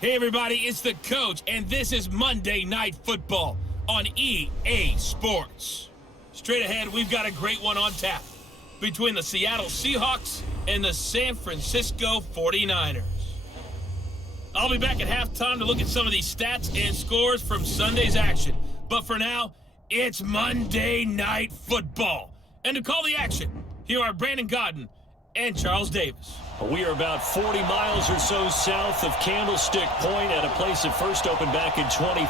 Hey everybody, it's the coach, and this is Monday Night Football on EA Sports. Straight ahead, we've got a great one on tap between the Seattle Seahawks and the San Francisco 49ers. I'll be back at halftime to look at some of these stats and scores from Sunday's action. But for now, it's Monday Night Football. And to call the action, here are Brandon Godden and Charles Davis. We are about 40 miles or so south of Candlestick Point at a place that first opened back in 2014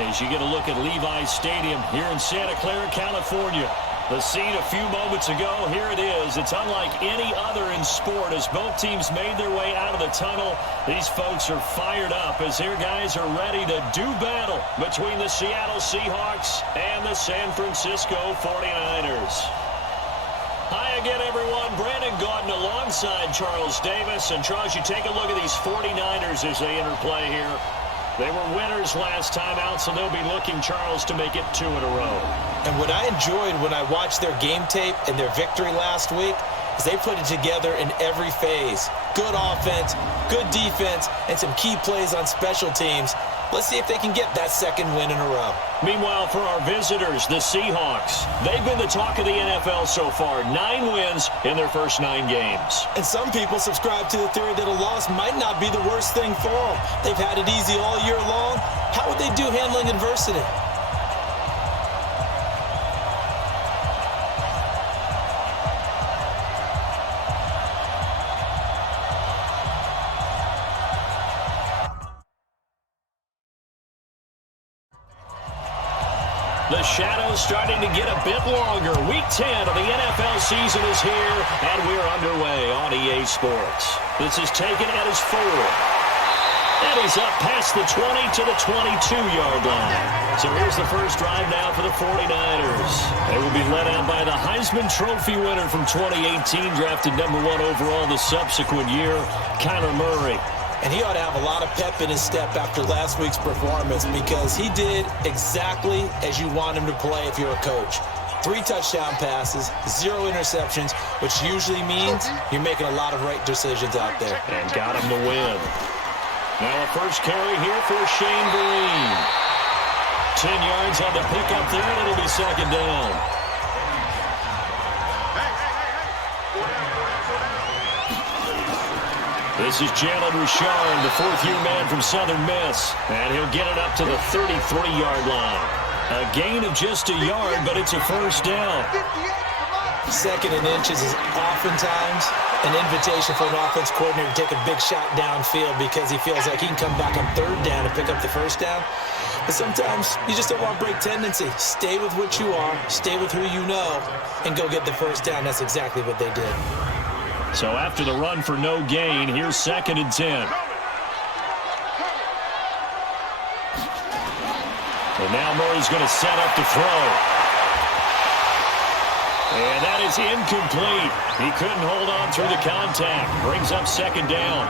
as you get a look at Levi's Stadium here in Santa Clara, California. The scene a few moments ago, here it is. It's unlike any other in sport as both teams made their way out of the tunnel. These folks are fired up as their guys are ready to do battle between the Seattle Seahawks and the San Francisco 49ers. Hi again, everyone. Brandon Gaudin alongside Charles Davis. And, Charles, you take a look at these 49ers as they interplay here. They were winners last time out, so they'll be looking, Charles, to make it 2 in a row. And what I enjoyed when I watched their game tape and their victory last week is they put it together in every phase. Good offense, good defense, and some key plays on special teams. Let's see if they can get that second win in a row. Meanwhile, for our visitors, the Seahawks, they've been the talk of the NFL so far. 9 wins in their first 9 games. And some people subscribe to the theory that a loss might not be the worst thing for them. They've had it easy all year long. How would they do handling adversity? The shadow's starting to get a bit longer. Week 10 of the NFL season is here, and we're underway on EA Sports. This is taken at his 4. And he's up past the 20 to the 22-yard line. So here's the first drive now for the 49ers. They will be led out by the Heisman Trophy winner from 2018, drafted number 1 overall the subsequent year, Kyler Murray. And he ought to have a lot of pep in his step after last week's performance because he did exactly as you want him to play if you're a coach. 3 touchdown passes, 0 interceptions, which usually means you're making a lot of right decisions out there. And got him to win. Now a first carry here for Shane Vereen. 10 yards on the pickup there, and it'll be second down. This is Jalen Richard, the 4th-year man from Southern Miss. And he'll get it up to the 33-yard line. A gain of just a yard, but it's a first down. Second and inches is oftentimes an invitation for an offense coordinator to take a big shot downfield because he feels like he can come back on 3rd down and pick up the first down. But sometimes you just don't want to break tendency. Stay with what you are, stay with who you know, and go get the first down. That's exactly what they did. So after the run for no gain, here's 2nd and 10. And now Murray's going to set up to throw. And that is incomplete. He couldn't hold on through the contact. Brings up 2nd down.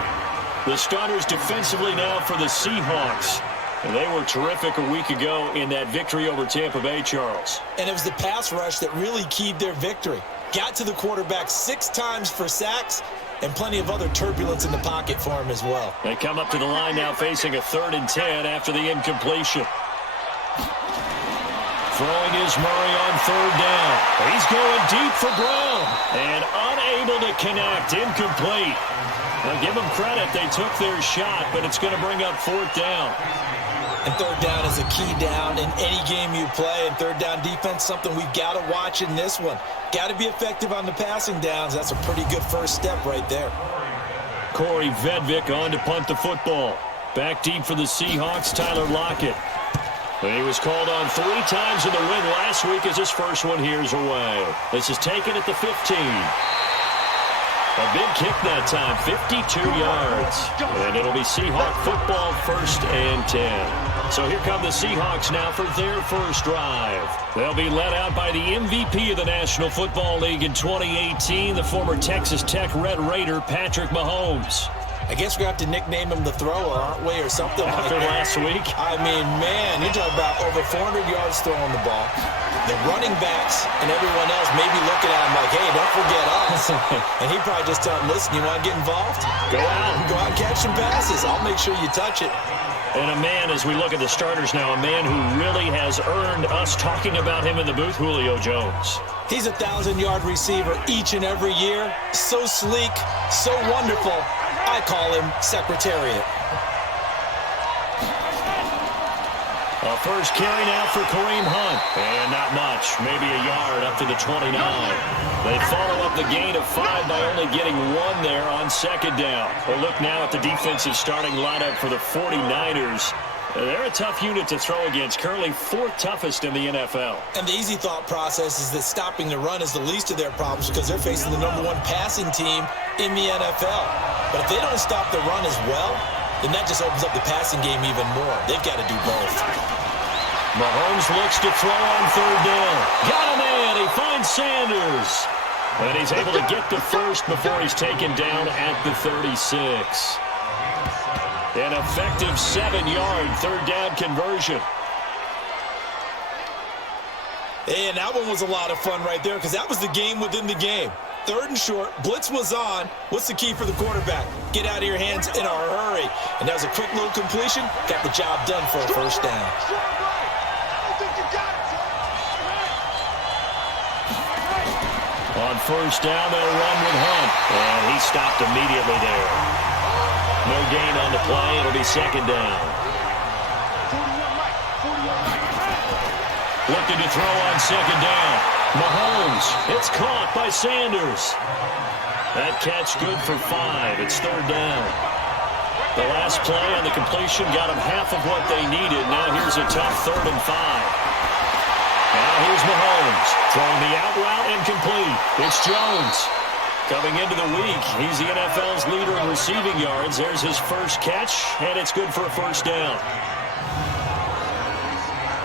The starters defensively now for the Seahawks. And they were terrific a week ago in that victory over Tampa Bay, Charles. And it was the pass rush that really keyed their victory. Got to the quarterback 6 times for sacks and plenty of other turbulence in the pocket for him as well. They come up to the line now facing a 3rd and 10 after the incompletion. Throwing is Murray on 3rd down. He's going deep for Brown and unable to connect. Incomplete. Now give them credit. They took their shot, but it's going to bring up 4th down. And 3rd down is a key down in any game you play. And 3rd down defense, something we've got to watch in this one. Got to be effective on the passing downs. That's a pretty good first step right there. Corey Vedvik on to punt the football. Back deep for the Seahawks, Tyler Lockett. And he was called on 3 times in the win last week as his first one here's away. This is taken at the 15. A big kick that time, 52 yards. And it'll be Seahawk football, 1st and 10. So here come the Seahawks now for their first drive. They'll be led out by the MVP of the National Football League in 2018, the former Texas Tech Red Raider, Patrick Mahomes. I guess we're going to have to nickname him the thrower, aren't we, or something like After that. last week? I mean, man, you're talking about over 400 yards throwing the ball. The running backs and everyone else may be looking at him like, hey, don't forget us. And he probably just tell him, listen, you want to get involved? Go out. Go out and catch some passes. I'll make sure you touch it. And a man, as we look at the starters now, a man who really has earned us talking about him in the booth, Julio Jones. He's a 1,000-yard receiver each and every year. So sleek, so wonderful. I call him Secretariat. A first carry now for Kareem Hunt. And not much, maybe a yard up to the 29. They follow up the gain of 5 by only getting 1 there on second down. We'll look now at the defensive starting lineup for the 49ers. They're a tough unit to throw against, currently 4th toughest in the NFL. And the easy thought process is that stopping the run is the least of their problems because they're facing the #1 passing team in the NFL. But if they don't stop the run as well, then that just opens up the passing game even more. They've got to do both. Mahomes looks to throw on third down. Got him in. He finds Sanders. And he's able to get the first before he's taken down at the 36. An effective 7-yard third down conversion. And that one was a lot of fun right there because that was the game within the game. 3rd and short, blitz was on. What's the key for the quarterback? Get out of your hands in a hurry. And that was a quick little completion. Got the job done for a first down. On first down, they'll run with Hunt. And he stopped immediately there. No gain on the play. It'll be second down. Looking to throw on second down. Mahomes. It's caught by Sanders. That catch good for 5. It's third down. The last play on the completion got them half of what they needed. Now here's a tough 3rd and 5. Now here's Mahomes. Throwing the out route and complete. It's Jones. Coming into the week, he's the NFL's leader in receiving yards. There's his first catch, and it's good for a first down.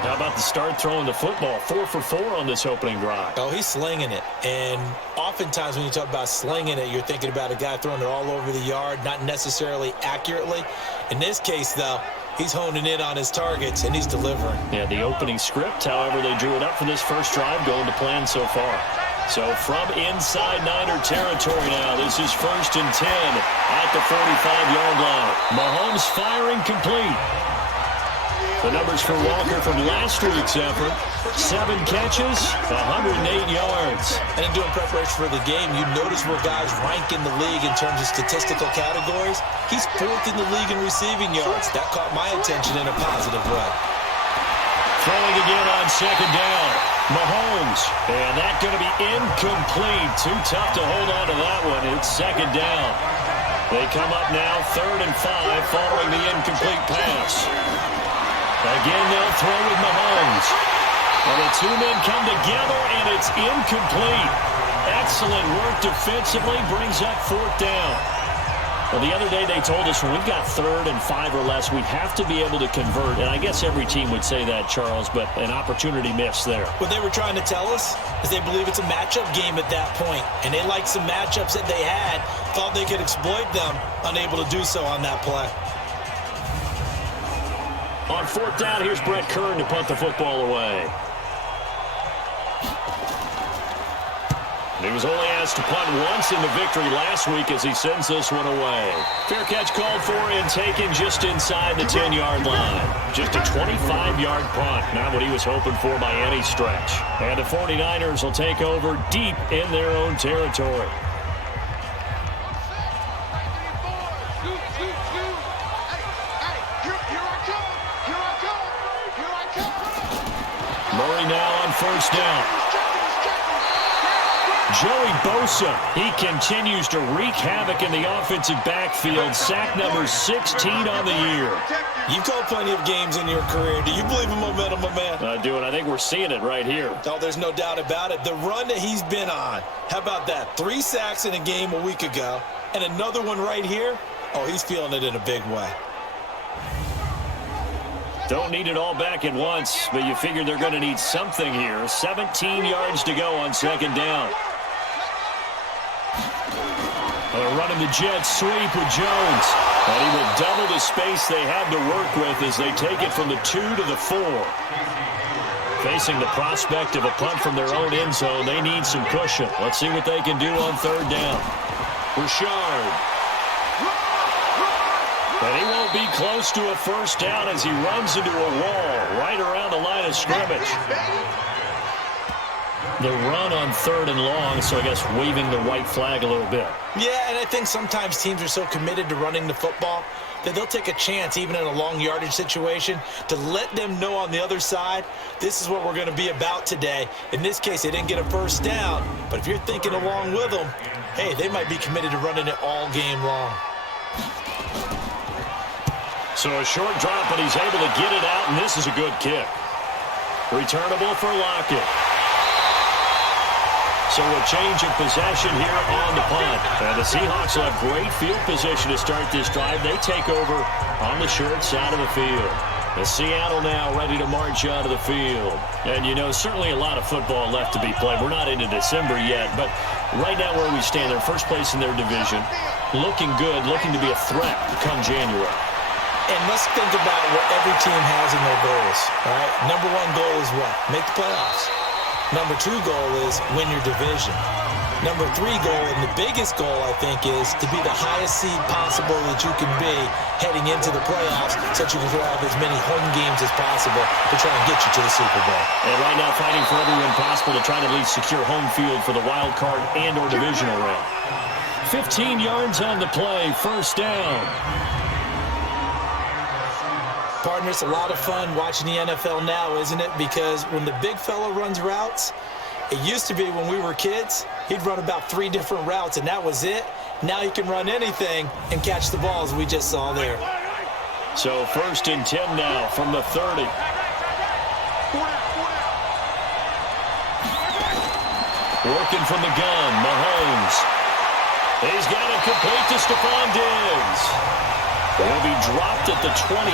How about the start throwing the football? 4 for 4 on this opening drive. Oh, he's slinging it. And oftentimes when you talk about slinging it, you're thinking about a guy throwing it all over the yard, not necessarily accurately. In this case, though, he's honing in on his targets, and he's delivering. Yeah, the opening script, however, they drew it up for this first drive, going to plan so far. So from inside Niner territory now, this is 1st and 10 at the 45-yard line. Mahomes firing complete. The numbers for Walker from last week's effort: 7 catches, 108 yards. And in doing preparation for the game, you notice where guys rank in the league in terms of statistical categories. He's 4th in the league in receiving yards. That caught my attention in a positive way. Throwing again on second down. Mahomes. And that's going to be incomplete. Too tough to hold on to that one. It's second down. They come up now 3rd and 5 following the incomplete pass. Again, they'll throw with Mahomes. And the 2 men come together, and it's incomplete. Excellent work defensively, brings up 4th down. Well, the other day they told us when we've got 3rd and 5 or less, we have to be able to convert. And I guess every team would say that, Charles, but an opportunity missed there. What they were trying to tell us is they believe it's a matchup game at that point. And they liked some matchups that they had, thought they could exploit them, unable to do so on that play. On 4th down, here's Brett Kern to punt the football away. He was only asked to punt once in the victory last week as he sends this one away. Fair catch called for and taken just inside the 10-yard line. Just a 25-yard punt, not what he was hoping for by any stretch. And the 49ers will take over deep in their own territory. Murray now on first down. Joey Bosa, he continues to wreak havoc in the offensive backfield. Sack number 16 on the year. You've called plenty of games in your career. Do you believe in momentum, my man? I do, and I think we're seeing it right here. Oh, there's no doubt about it. The run that he's been on, how about that? 3 sacks in a game a week ago, and another one right here. Oh, he's feeling it in a big way. Don't need it all back at once, but you figure they're going to need something here. 17 yards to go on second down. Running the jet sweep with Jones. And he will double the space they had to work with as they take it from the 2 to the 4. Facing the prospect of a punt from their own end zone, they need some cushion. Let's see what they can do on third down. Richard. And he won't be close to a first down as he runs into a wall right around the line of scrimmage. The run on third and long, so I guess waving the white flag a little bit. Yeah, and I think sometimes teams are so committed to running the football that they'll take a chance, even in a long yardage situation, to let them know on the other side, this is what we're going to be about today. In this case, they didn't get a first down, but if you're thinking along with them, hey, they might be committed to running it all game long. So a short drop, but he's able to get it out, and this is a good kick. Returnable for Lockett. So a change of possession here on the punt. And the Seahawks will have great field position to start this drive. They take over on the short side of the field. The Seattle now ready to march out of the field. And, you know, certainly a lot of football left to be played. We're not into December yet, but right now where we stand, they're first place in their division. Looking good, looking to be a threat come January. And let's think about what every team has in their goals, all right? Number one goal is what? Make the playoffs. Number two goal is win your division. Number three goal, and the biggest goal, I think, is to be the highest seed possible that you can be heading into the playoffs so that you can have as many home games as possible to try and get you to the Super Bowl. And right now fighting for every win possible to try to at least secure home field for the wild card and or divisional round. 15 yards on the play, first down. Partner, it's a lot of fun watching the NFL now, isn't it? Because when the big fella runs routes, it used to be when we were kids, he'd run about 3 different routes, and that was it. Now he can run anything and catch the balls we just saw there. So first and 10 now from the 30. Working from the gun, Mahomes. He's got it complete to Stephon Diggs. Will be dropped at the 25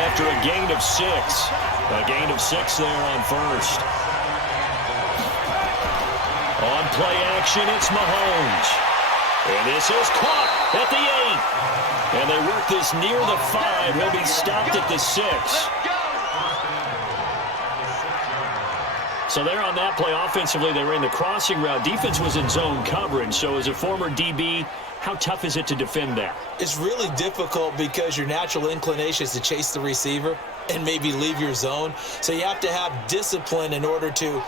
after a gain of 6. A gain of 6 there on first. On play action, it's Mahomes. And this is caught at the 8. And they work this near the 5. He'll be stopped at the 6. So there on that play, offensively, they ran the crossing route. Defense was in zone coverage. So as a former DB, how tough is it to defend that? It's really difficult because your natural inclination is to chase the receiver and maybe leave your zone. So you have to have discipline in order to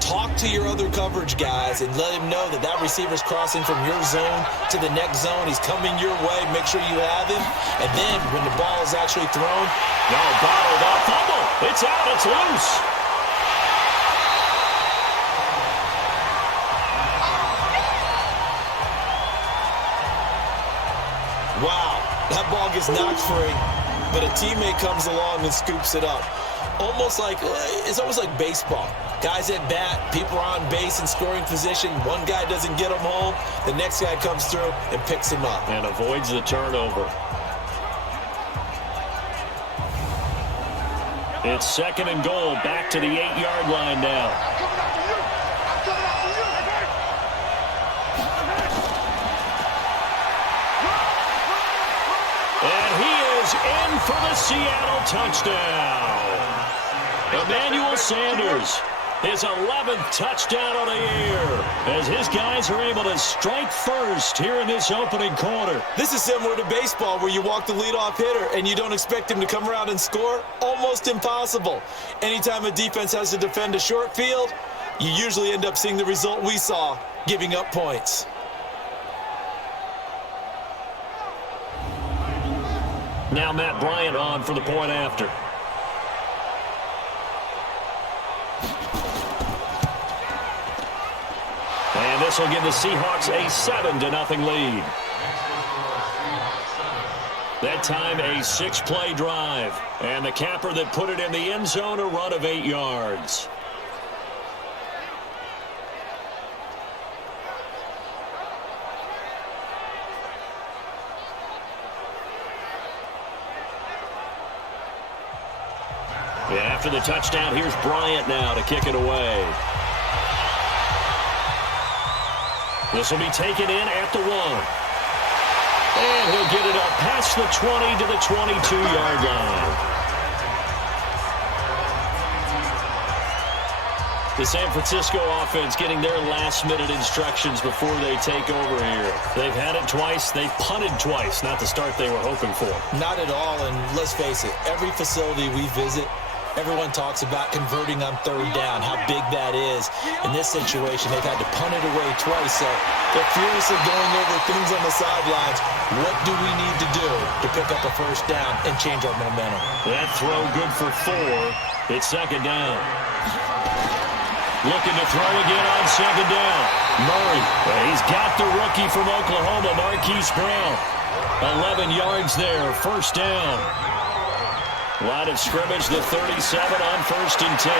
talk to your other coverage guys and let him know that that receiver's crossing from your zone to the next zone. He's coming your way. Make sure you have him. And then when the ball is actually thrown, no, bottled up. Fumble. It's out. It's loose. wow, that ball gets knocked free, but a teammate comes along and scoops it up. It's almost like baseball. Guys at bat, people are on base in scoring position. One guy doesn't get him home. The next guy comes through and picks him up. And avoids the turnover. It's second and goal, back to the 8-yard line now. And he is in for the Seattle touchdown. Emmanuel Sanders, his 11th touchdown of the year, as his guys are able to strike first here in this opening quarter. This is similar to baseball where you walk the leadoff hitter and you don't expect him to come around and score. Almost impossible. Anytime a defense has to defend a short field, you usually end up seeing the result we saw, giving up points. Now Matt Bryant on for the point after. And this will give the Seahawks a 7-0 lead. That time a 6-play drive. And the capper that put it in the end zone, a run of 8 yards. And after the touchdown, here's Bryant now to kick it away. This will be taken in at the 1. And he'll get it up past the 20 to the 22-yard line. The San Francisco offense getting their last-minute instructions before they take over here. They've had it twice. They've punted twice. Not the start they were hoping for. Not at all, and let's face it, every facility we visit, everyone talks about converting on third down, how big that is. In this situation, they've had to punt it away twice, so they're furiously going over things on the sidelines. What do we need to do to pick up a first down and change our momentum? That throw good for 4. It's second down. Looking to throw again on second down. Murray, he's got the rookie from Oklahoma, Marquise Brown. 11 yards there, first down. Line of scrimmage, the 37 on first and 10.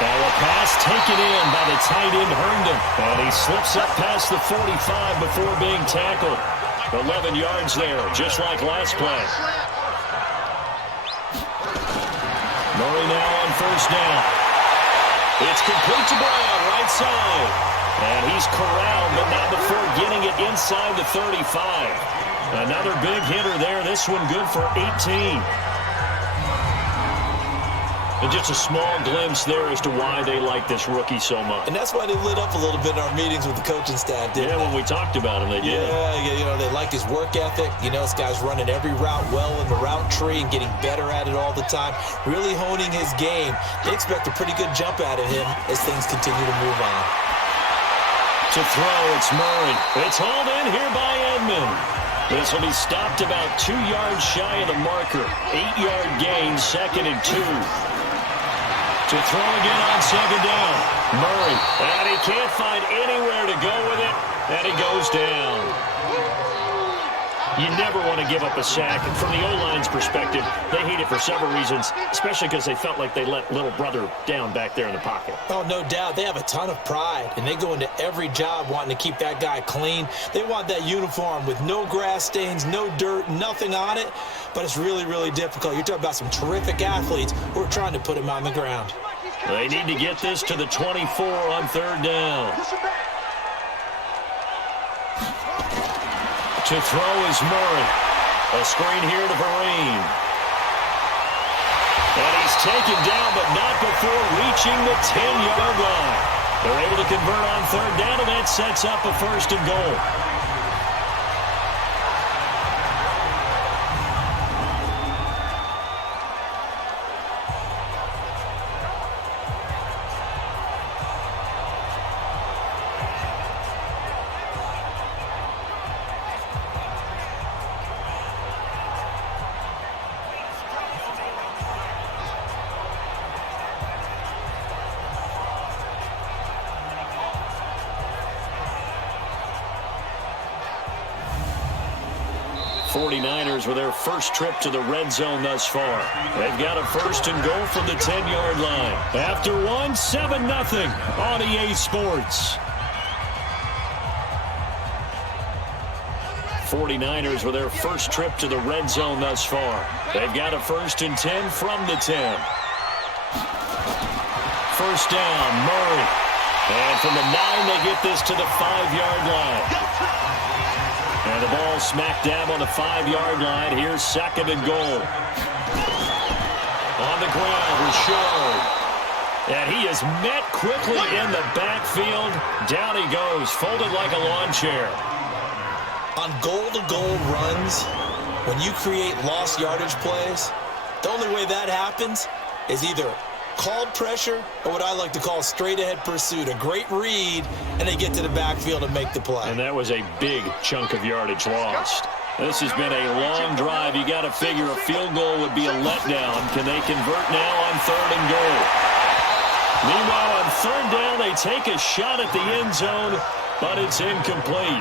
Now a pass taken in by the tight end Herndon. And he slips up past the 45 before being tackled. 11 yards there, just like last play. Murray now on first down. It's complete to Brown, right side. And he's corralled, but not before getting it inside the 35. Another big hitter there. This one good for 18. And just a small glimpse there as to why they like this rookie so much. And that's why they lit up a little bit in our meetings with the coaching staff, didn't they? When we talked about him, they did. Yeah, you know, they like his work ethic. You know, this guy's running every route well in the route tree and getting better at it all the time, really honing his game. They expect a pretty good jump out of him as things continue to move on. To throw, it's Murray. It's hauled in here by Edmond. This will be stopped about 2 yards shy of the marker. 8-yard gain, second and 2. To throw again on second down. Murray, and he can't find anywhere to go with it, and he goes down. You never want to give up a sack. And from the O-line's perspective, they hate it for several reasons, especially because they felt like they let little brother down back there in the pocket. Oh, no doubt. They have a ton of pride, and they go into every job wanting to keep that guy clean. They want that uniform with no grass stains, no dirt, nothing on it. But it's really, really difficult. You're talking about some terrific athletes who are trying to put him on the ground. They need to get this to the 24 on third down. To throw is Murray. A screen here to Vereen. And he's taken down, but not before reaching the 10-yard line. They're able to convert on third down, and that sets up a first and goal. '49ers with their first trip to the red zone thus far. They've got a first and goal from the 10-yard line. After one, 7-0 on EA Sports. 49ers with their first trip to the red zone thus far. They've got a first and 10 from the 10. First down, Murray. And from the 9, they get this to the 5-yard line. And the ball smack dab on the 5-yard line. Here's second and goal. On the ground, Rashard. And he is met quickly in the backfield. Down he goes, folded like a lawn chair. On goal-to-goal runs, when you create lost yardage plays, the only way that happens is either called pressure or what I like to call straight-ahead pursuit. A great read, and they get to the backfield and make the play. And that was a big chunk of yardage lost. This has been a long drive. You got to figure a field goal would be a letdown. Can they convert now on third and goal? Meanwhile, on third down, they take a shot at the end zone, but it's incomplete.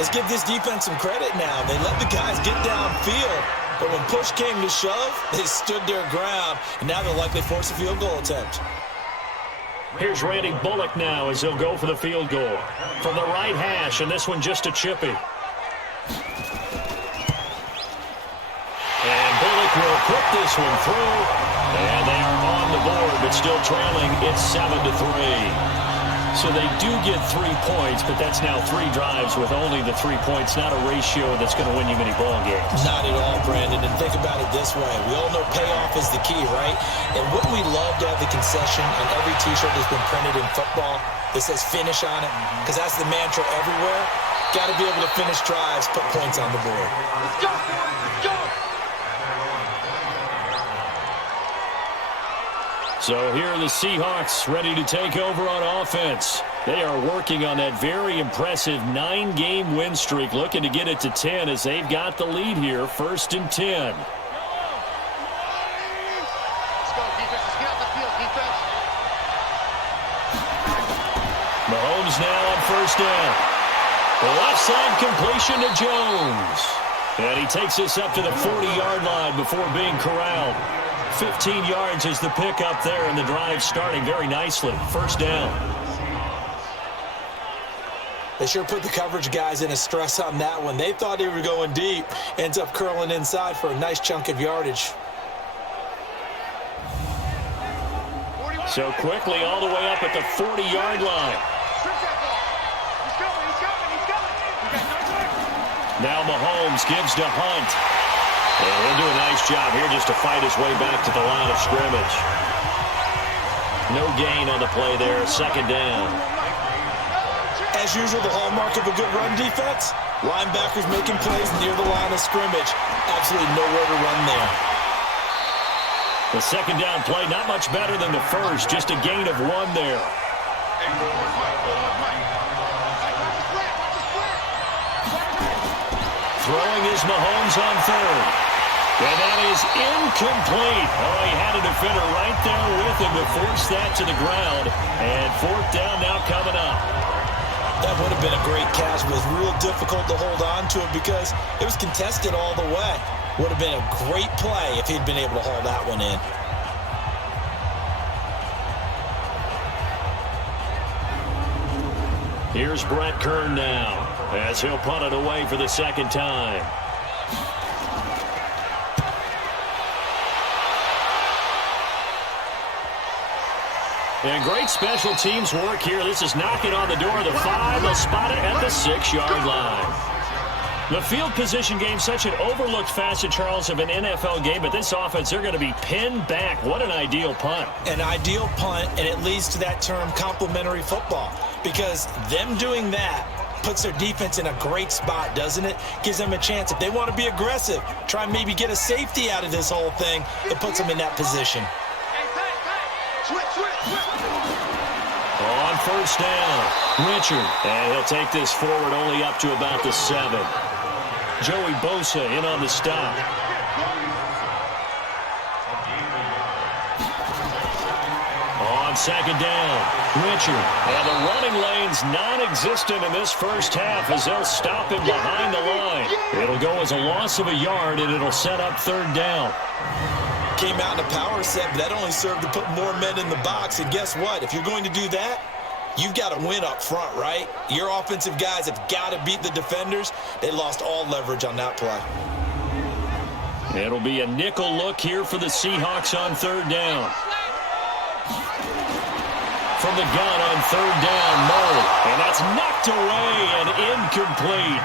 Let's give this defense some credit now. They let the guys get downfield, but when push came to shove, they stood their ground, and now they'll likely force a field goal attempt. Here's Randy Bullock now as he'll go for the field goal. From the right hash, and this one just a chippy. And Bullock will put this one through, and they are on the board, but still trailing. It's 7-3. So they do get 3 points, but that's now 3 drives with only the 3 points, not a ratio that's going to win you many ball games. Not at all, Brandon. And think about it this way. We all know payoff is the key, right? And wouldn't we love to have the concession on every T-shirt that's been printed in football that says finish on it? Because that's the mantra everywhere. Got to be able to finish drives, put points on the board. Let's go, boys. Let's go. So here are the Seahawks ready to take over on offense. They are working on that very impressive 9-game win streak, looking to get it to 10 as they've got the lead here, 1st and 10. Let's go, defense. Let's get out the field, defense. Mahomes now on 1st down. The left side completion to Jones. And he takes this up to the 40-yard line before being corralled. 15 yards is the pickup there, and the drive starting very nicely. 1st down. They sure put the coverage guys in a stress on that one. They thought they were going deep. Ends up curling inside for a nice chunk of yardage. So quickly all the way up at the 40-yard line. He's coming. Now Mahomes gives to Hunt. And he'll do a nice job here just to fight his way back to the line of scrimmage. No gain on the play there, 2nd down. As usual, the hallmark of a good run defense, linebackers making plays near the line of scrimmage. Absolutely nowhere to run there. The 2nd down play, not much better than the first, just a gain of 1 there. Throwing is Mahomes on 3rd. And that is incomplete. Oh, he had a defender right there with him to force that to the ground. And 4th down now coming up. That would have been a great catch, but it was real difficult to hold on to it because it was contested all the way. Would have been a great play if he'd been able to haul that one in. Here's Brett Kern now as he'll punt it away for the 2nd time. And great special teams work here. This is knocking on the door of the 5. They'll spot it at the 6-yard line. The field position game, such an overlooked facet, Charles, of an NFL game, but this offense, they're going to be pinned back. What an ideal punt. An ideal punt, and it leads to that term complementary football, because them doing that puts their defense in a great spot, doesn't it? Gives them a chance. If they want to be aggressive, try and maybe get a safety out of this whole thing, it puts them in that position. On 1st down, Richard. And he'll take this forward only up to about the 7. Joey Bosa in on the stop. On 2nd down, Richard. And the running lane's non-existent in this first half as they'll stop him behind the line. It'll go as a loss of a yard, and it'll set up 3rd down. Came out in a power set, but that only served to put more men in the box. And guess what? If you're going to do that, you've got to win up front, right? Your offensive guys have got to beat the defenders. They lost all leverage on that play. It'll be a nickel look here for the Seahawks on 3rd down. From the gun on 3rd down, Murray. And that's knocked away and incomplete.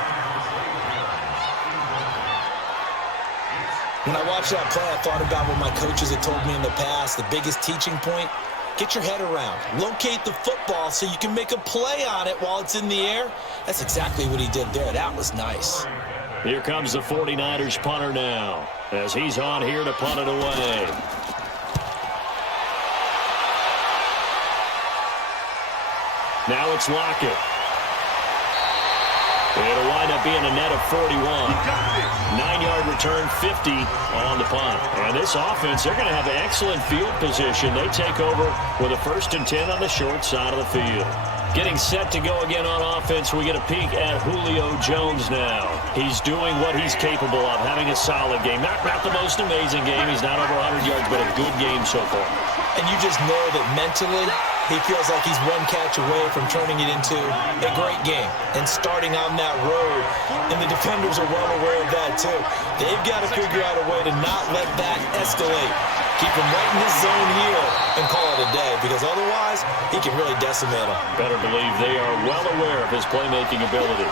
When I watched that play, I thought about what my coaches had told me in the past. The biggest teaching point, get your head around. Locate the football so you can make a play on it while it's in the air. That's exactly what he did there. That was nice. Here comes the 49ers punter now as he's on here to punt it away. Now it's Lockett. It'll wind up being a net of 41. 9-yard return, 50 on the punt. And this offense, they're going to have an excellent field position. They take over with a 1st and 10 on the short side of the field. Getting set to go again on offense, we get a peek at Julio Jones now. He's doing what he's capable of, having a solid game. Not the most amazing game. He's not over 100 yards, but a good game so far. And you just know that mentally, he feels like he's one catch away from turning it into a great game and starting on that road. And the defenders are well aware of that too. They've got to figure out a way to not let that escalate. Keep him right in his zone here and call it a day, because otherwise he can really decimate him. Better believe they are well aware of his playmaking ability.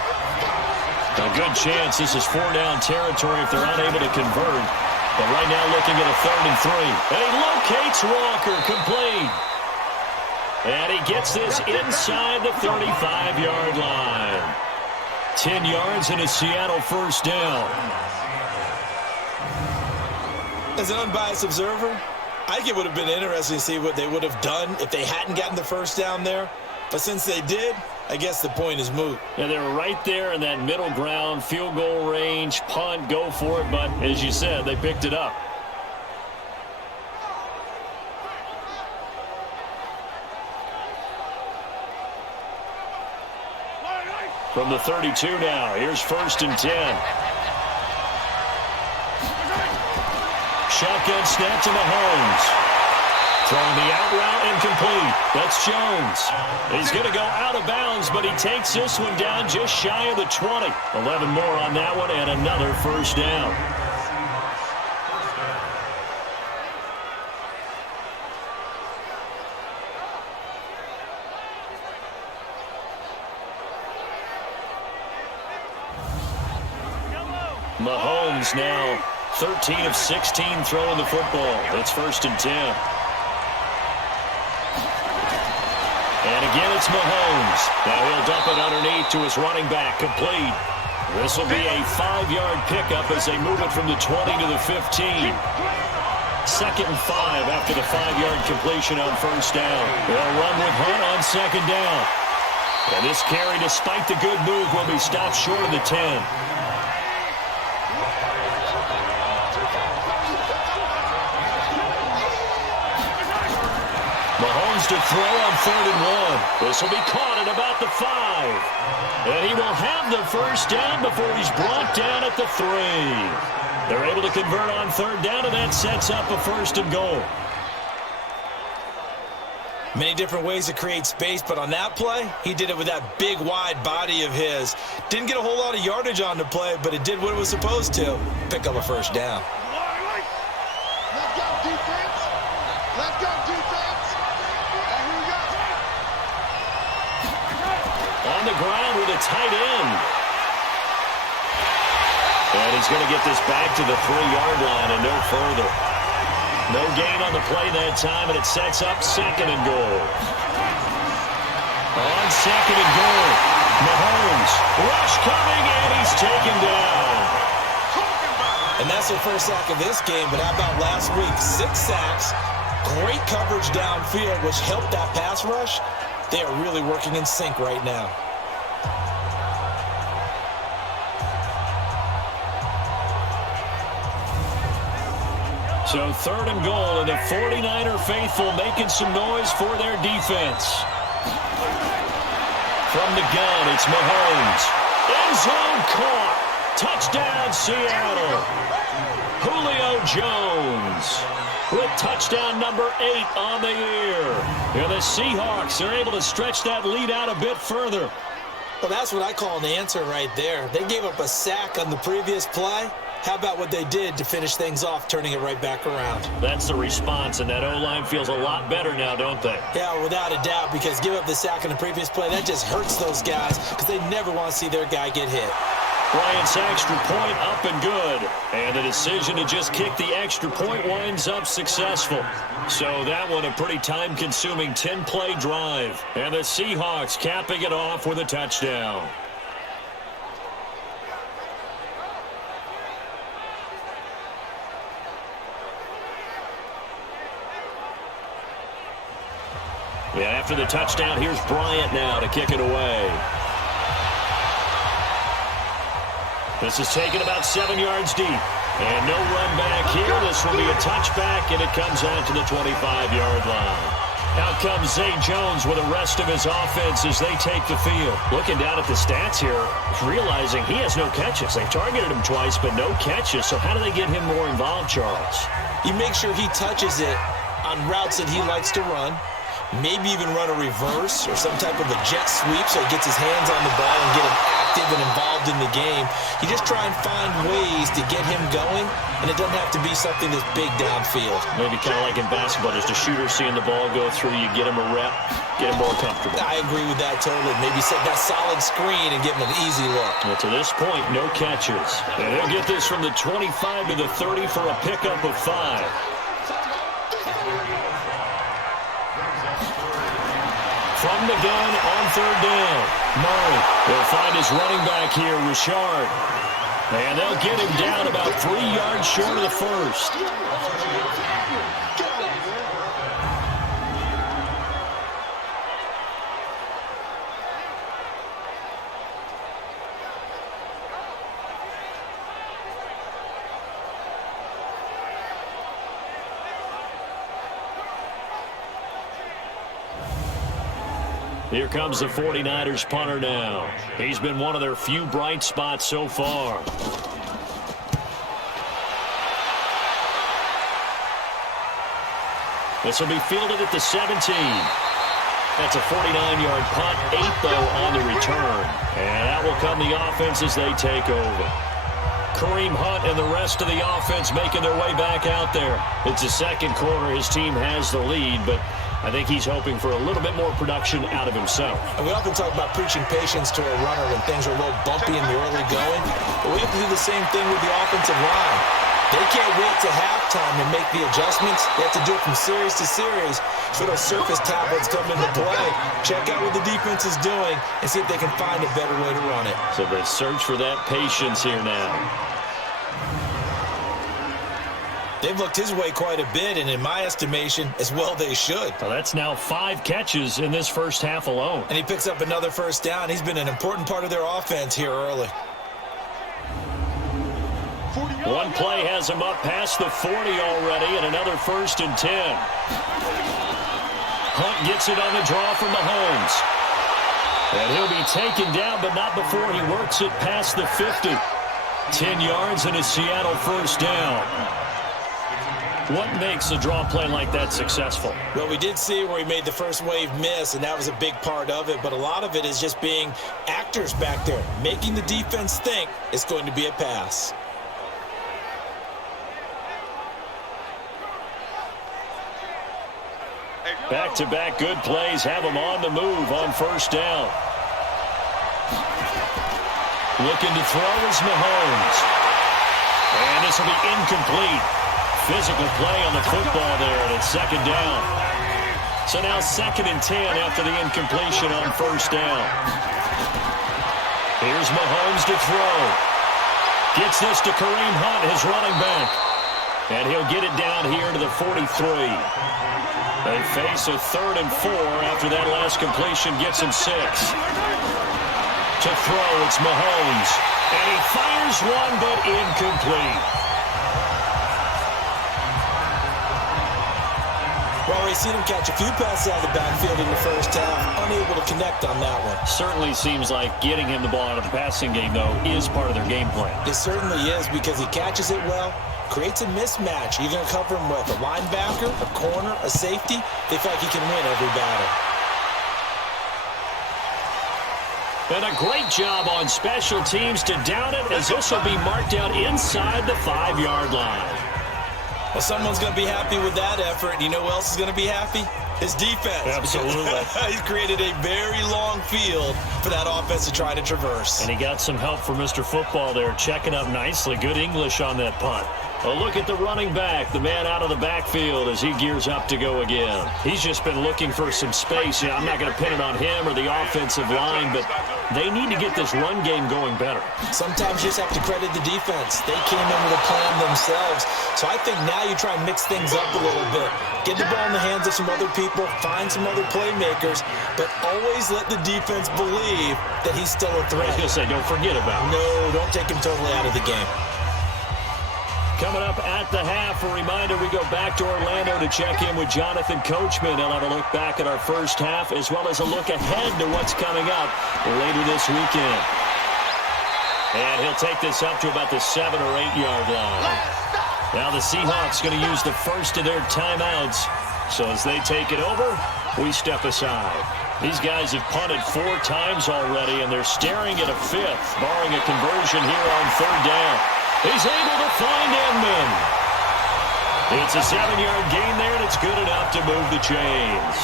A good chance this is 4-down territory if they're unable to convert. But right now looking at a 3rd and 3. And he locates Walker, complete. And he gets this inside the 35-yard line. 10 yards and a Seattle first down. As an unbiased observer, I think it would have been interesting to see what they would have done if they hadn't gotten the first down there. But since they did, I guess the point is moot. Yeah, they were right there in that middle ground, field goal range, punt, go for it. But as you said, they picked it up. From the 32 now, here's 1st and 10. Shotgun snap to Mahomes. Throwing the out route incomplete. That's Jones. He's going to go out of bounds, but he takes this one down just shy of the 20. 11 more on that one and another first down. Mahomes now 13 of 16 throwing the football. It's 1st and 10. And again, it's Mahomes. Now he'll dump it underneath to his running back, complete. This will be a 5-yard pickup as they move it from the 20 to the 15. 2nd and 5 after the 5-yard completion on first down. They'll run with Hunt on 2nd down. And this carry, despite the good move, will be stopped short of the 10. Mahomes to throw on 3rd and 1. This will be caught at about the 5. And he will have the first down before he's brought down at the 3. They're able to convert on 3rd down, and that sets up a 1st and goal. Many different ways to create space, but on that play, he did it with that big, wide body of his. Didn't get a whole lot of yardage on the play, but it did what it was supposed to. Pick up a first down. Let's go, defense. Let's go, defense. And here we go. On the ground with a tight end. And he's going to get this back to the 3-yard line and no further. No gain on the play that time, and it sets up 2nd and goal. On 2nd and goal, Mahomes, rush coming, and he's taken down. And that's their first sack of this game, but how about last week? 6 sacks, great coverage downfield, which helped that pass rush. They are really working in sync right now. So 3rd and goal, and the 49er faithful making some noise for their defense. From the gun, it's Mahomes. End zone caught. Touchdown, Seattle. Julio Jones with touchdown number 8 on the year. And the Seahawks are able to stretch that lead out a bit further. Well, that's what I call an answer right there. They gave up a sack on the previous play. How about what they did to finish things off, turning it right back around? That's the response, and that O-line feels a lot better now, don't they? Yeah, without a doubt, because give up the sack on the previous play, that just hurts those guys because they never want to see their guy get hit. Bryant's extra point up and good. And the decision to just kick the extra point winds up successful. So that one a pretty time-consuming 10-play drive. And the Seahawks capping it off with a touchdown. Yeah, after the touchdown, here's Bryant now to kick it away. This is taken about 7 yards deep. And no run back here. This will be a touchback, and it comes out to the 25-yard line. Out comes Zay Jones with the rest of his offense as they take the field. Looking down at the stats here, realizing he has no catches. They've targeted him twice, but no catches. So how do they get him more involved, Charles? You make sure he touches it on routes that he likes to run. maybe even run a reverse or some type of a jet sweep so he gets his hands on the ball and get him active and involved in the game. You just try and find ways to get him going, and it doesn't have to be something that's big downfield. Maybe kind of like in basketball, just a shooter seeing the ball go through, you get him a rep, get him more comfortable. I agree with that totally. Maybe set that solid screen and give him an easy look. Well, to this point, no catches. And he'll get this from the 25 to the 30 for a pickup of 5. From the gun on 3rd down. Murray will find his running back here, Richard. And they'll get him down about 3 yards short of the first. Here comes the 49ers punter now. He's been one of their few bright spots so far. This will be fielded at the 17. That's a 49-yard punt, 8 though on the return. And that will come the offense as they take over. Kareem Hunt and the rest of the offense making their way back out there. It's the second quarter. His team has the lead, but I think he's hoping for a little bit more production out of himself. And we often talk about preaching patience to a runner when things are a little bumpy in the early going. But we have to do the same thing with the offensive line. They can't wait to halftime and make the adjustments. They have to do it from series to series so those surface tablets come into play. Check out what the defense is doing and see if they can find a better way to run it. So they search for that patience here now. They've looked his way quite a bit, and in my estimation, as well they should. Well, that's now 5 catches in this first half alone. And he picks up another first down. He's been an important part of their offense here early. One play has him up past the 40 already, and another 1st and 10. Hunt gets it on the draw from Mahomes. And he'll be taken down, but not before he works it past the 50. 10 yards and a Seattle first down. What makes a draw play like that successful? Well, we did see where he made the first wave miss, and that was a big part of it. But a lot of it is just being actors back there, making the defense think it's going to be a pass. Back-to-back good plays have him on the move on first down. Looking to throw is Mahomes. And this will be incomplete. Physical play on the football there, and it's 2nd down. So now 2nd and 10 after the incompletion on first down. Here's Mahomes to throw. Gets this to Kareem Hunt, his running back. And he'll get it down here to the 43. They face a 3rd and 4 after that last completion gets him 6. To throw, it's Mahomes. And he fires one, but incomplete. Well, we've seen him catch a few passes out of the backfield in the first half, unable to connect on that one. Certainly seems like getting him the ball out of the passing game, though, is part of their game plan. It certainly is because he catches it well, creates a mismatch. You're going to cover him with a linebacker, a corner, a safety. They feel like he can win every battle. And a great job on special teams to down it, as this will be marked out inside the 5-yard line. Well, someone's going to be happy with that effort. And you know who else is going to be happy? His defense. Absolutely. He's created a very long field for that offense to try to traverse. And he got some help from Mr. Football there, checking up nicely. Good English on that punt. A look at the running back, the man out of the backfield as he gears up to go again. He's just been looking for some space. I'm not going to pin it on him or the offensive line, but they need to get this run game going better. Sometimes you just have to credit the defense. They came in with a plan themselves. So I think now you try and mix things up a little bit. Get the ball in the hands of some other people, find some other playmakers, but always let the defense believe that he's still a threat. I was going to say, don't forget about him. No, don't take him totally out of the game. Coming up at the half, a reminder, we go back to Orlando to check in with Jonathan Coachman. He'll have a look back at our first half as well as a look ahead to what's coming up later this weekend. And he'll take this up to about the 7 or 8 yard line. Now the Seahawks going to use the first of their timeouts So as they take it over, we step aside. These guys have punted 4 times already, and they're staring at a 5th, barring a conversion here on 3rd down. He's able to find Edmond. It's a 7-yard gain there, and it's good enough to move the chains.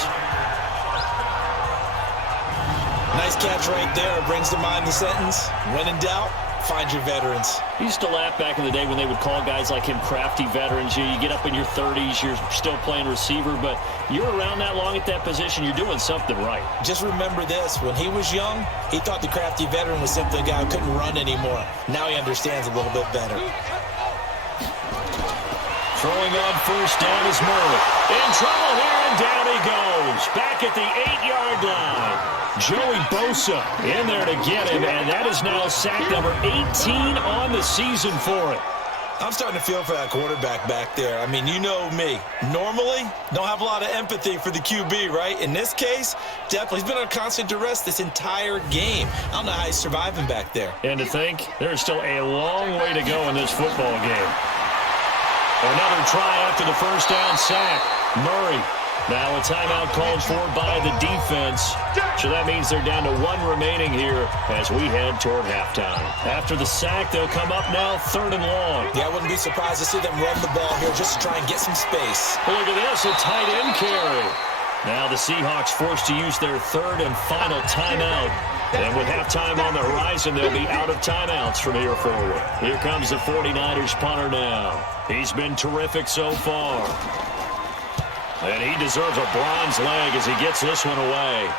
Nice catch right there. Brings to mind the sentence, when in doubt, find your veterans. You used to laugh back in the day when they would call guys like him crafty veterans. You get up in your 30s, you're still playing receiver, but you're around that long at that position, you're doing something right. Just remember this. When he was young, he thought the crafty veteran was simply a guy who couldn't run anymore. Now he understands a little bit better. Throwing on 1st down is Murray. In trouble here, and down he goes. Back at the 8-yard line. Joey Bosa in there to get him, and that is now sack number 18 on the season for it. I'm starting to feel for that quarterback back there. I mean, you know me. Normally, don't have a lot of empathy for the QB, right? In this case, definitely. He's been on constant duress this entire game. I don't know how he's surviving back there. And to think, there's still a long way to go in this football game. Another try after the 1st down sack. Murray. Now a timeout called for by the defense. So that means they're down to 1 remaining here as we head toward halftime. After the sack, they'll come up now 3rd and long. Yeah, I wouldn't be surprised to see them run the ball here just to try and get some space. Look at this, a tight end carry. Now the Seahawks forced to use their 3rd and final timeout. And with halftime on the horizon, they'll be out of timeouts from here forward. Here comes the 49ers punter now. He's been terrific so far. And he deserves a bronze leg as he gets this one away.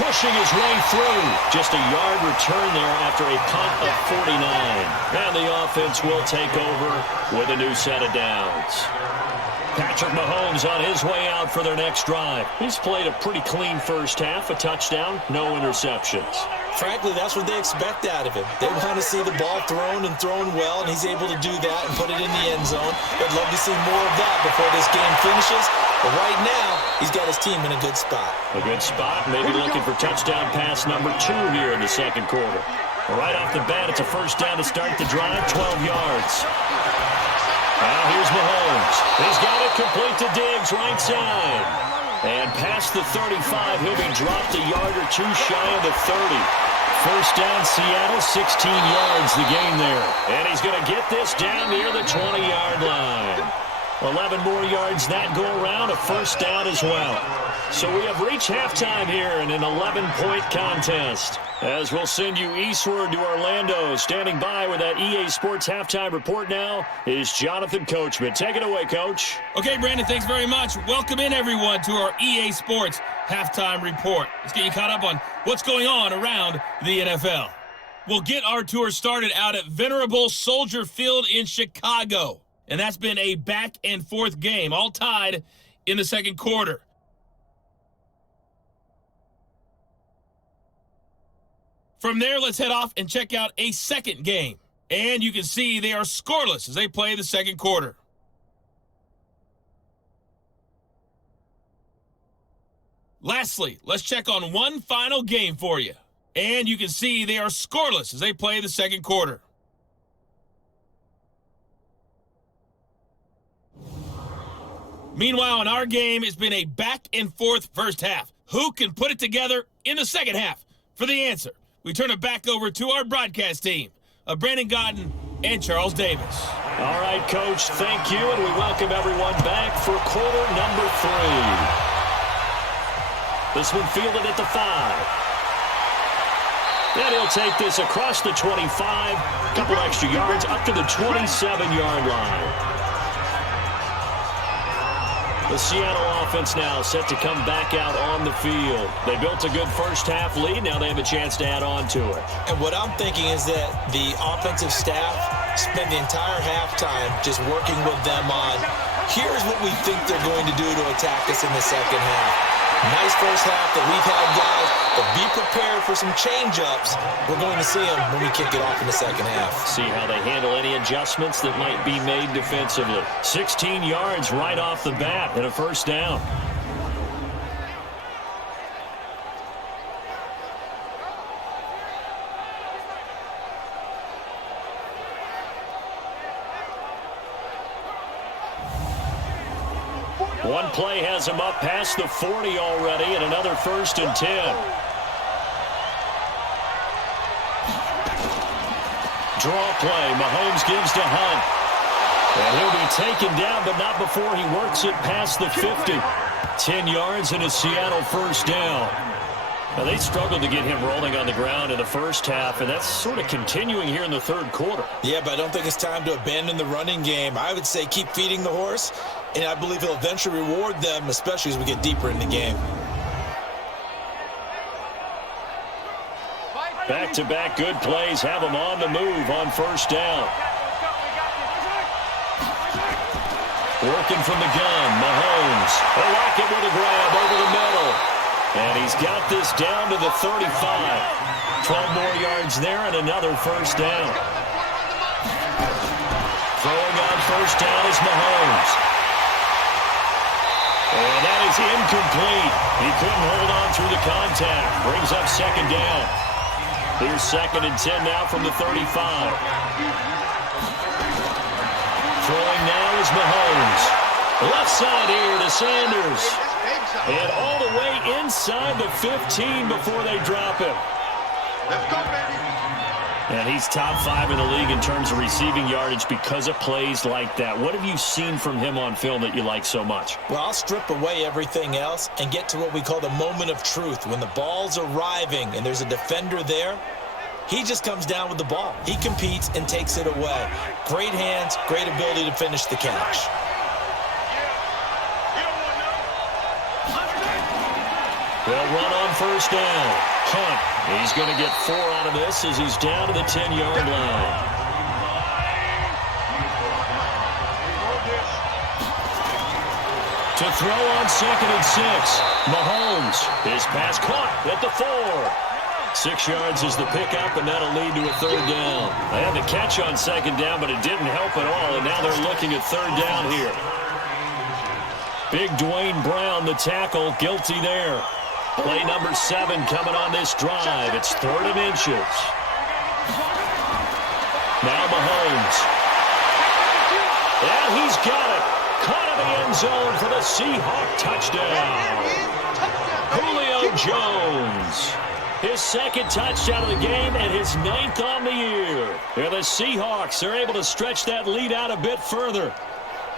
Pushing his way through. Just a yard return there after a punt of 49. And the offense will take over with a new set of downs. Patrick Mahomes on his way out for their next drive. He's played a pretty clean first half, a touchdown, no interceptions. Frankly, that's what they expect out of him. They want to see the ball thrown and thrown well, and he's able to do that and put it in the end zone. They'd love to see more of that before this game finishes. But right now, he's got his team in a good spot. A good spot, maybe looking for touchdown pass number 2 here in the second quarter. Right off the bat, it's a 1st down to start the drive, 12 yards. Now here's Mahomes. He's got it complete to Diggs, right side. And past the 35, he'll be dropped a yard or 2 shy of the 30. 1st down, Seattle, 16 yards the gain there. And he's going to get this down near the 20-yard line. 11 more yards that go around, a 1st down as well. So we have reached halftime here in an 11-point contest. As we'll send you eastward to Orlando. Standing by with that EA Sports halftime report now is Jonathan Coachman. Take it away, Coach. Okay, Brandon, thanks very much. Welcome in, everyone, to our EA Sports halftime report. Let's get you caught up on what's going on around the NFL. We'll get our tour started out at Venerable Soldier Field in Chicago. And that's been a back-and-forth game, all tied in the second quarter. From there, let's head off and check out a second game. And you can see they are scoreless as they play the second quarter. Lastly, let's check on one final game for you. And you can see they are scoreless as they play the second quarter. Meanwhile, in our game, it's been a back-and-forth first half. Who can put it together in the second half? For the answer, we turn it back over to our broadcast team of Brandon Godden and Charles Davis. All right, Coach, thank you, and we welcome everyone back for quarter number 3. This one fielded at the 5. And he'll take this across the 25, a couple extra yards, up to the 27-yard line. The Seattle offense now set to come back out on the field. They built a good first half lead. Now they have a chance to add on to it. And what I'm thinking is that the offensive staff spent the entire halftime just working with them on, here's what we think they're going to do to attack us in the second half. Nice first half that we've had, guys, but be prepared for some change-ups. We're going to see them when we kick it off in the second half. See how they handle any adjustments that might be made defensively. 16 yards right off the bat and a first down. One play has him up past the 40 already, and another 1st and 10. Draw play. Mahomes gives to Hunt. And he'll be taken down, but not before he works it past the 50. 10 yards and a Seattle 1st down. Now, they struggled to get him rolling on the ground in the first half, and that's sort of continuing here in the 3rd quarter. Yeah, but I don't think it's time to abandon the running game. I would say keep feeding the horse, and I believe he'll eventually reward them, especially as we get deeper in the game. Back-to-back good plays have him on the move on 1st down. Working from the gun, Mahomes. Lockett with a grab over the middle. And he's got this down to the 35. 12 more yards there and another 1st down. Throwing on 1st down is Mahomes. And that is incomplete. He couldn't hold on through the contact. Brings up 2nd down. Here's 2nd and 10 now from the 35. Throwing now is Mahomes. Left side here to Sanders. And all the way inside the 15 before they drop him. Let's go, baby. And he's top 5 in the league in terms of receiving yardage because of plays like that. What have you seen from him on film that you like so much? Well, I'll strip away everything else and get to what we call the moment of truth. When the ball's arriving and there's a defender there, he just comes down with the ball. He competes and takes it away. Great hands, great ability to finish the catch. They'll run on 1st down. Hunt. He's going to get 4 out of this as he's down to the 10-yard line. To throw on 2nd and 6. Mahomes. His pass caught at the 4. 6 yards is the pickup, and that'll lead to a 3rd down. They had the catch on 2nd down, but it didn't help at all, and now they're looking at 3rd down here. Big Dwayne Brown, the tackle, guilty there. Play number 7 coming on this drive. It's 3rd and inches. Now Mahomes. And he's got it. Caught in the end zone for the Seahawks touchdown. Julio Jones. His 2nd touchdown of the game and his 9th on the year. And the Seahawks are able to stretch that lead out a bit further.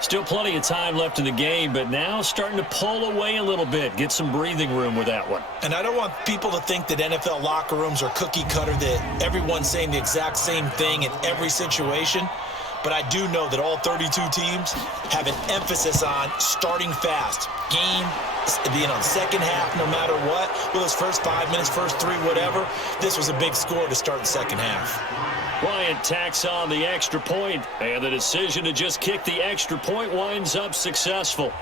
Still plenty of time left in the game, but now starting to pull away a little bit. Get some breathing room with that one. And I don't want people to think that NFL locker rooms are cookie cutter, that everyone's saying the exact same thing in every situation. But I do know that all 32 teams have an emphasis on starting fast. Game being on 2nd half no matter what. Well, those first 5 minutes, first 3, whatever. This was a big score to start the 2nd half. Bryant tacks on the extra point, and the decision to just kick the extra point winds up successful.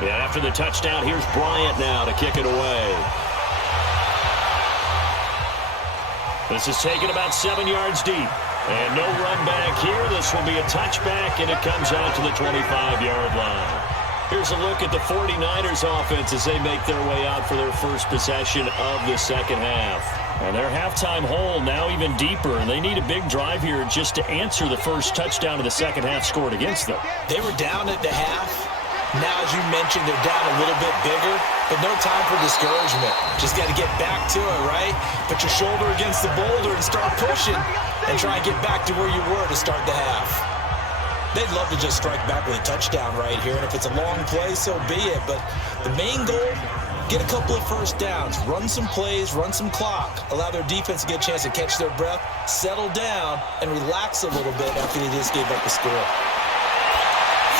And after the touchdown, here's Bryant now to kick it away. This is taken about 7 yards deep. And no run back here. This will be a touchback, and it comes out to the 25-yard line. Here's a look at the 49ers offense as they make their way out for their first possession of the 2nd half. And their halftime hole now even deeper, and they need a big drive here just to answer the first touchdown of the 2nd half scored against them. They were down at the half. Now, as you mentioned, they're down a little bit bigger, but no time for discouragement. Just got to get back to it, right? Put your shoulder against the boulder and start pushing and try and get back to where you were to start the half. They'd love to just strike back with a touchdown right here, and if it's a long play, so be it. But the main goal, get a couple of first downs, run some plays, run some clock, allow their defense to get a chance to catch their breath, settle down, and relax a little bit after they just gave up the score.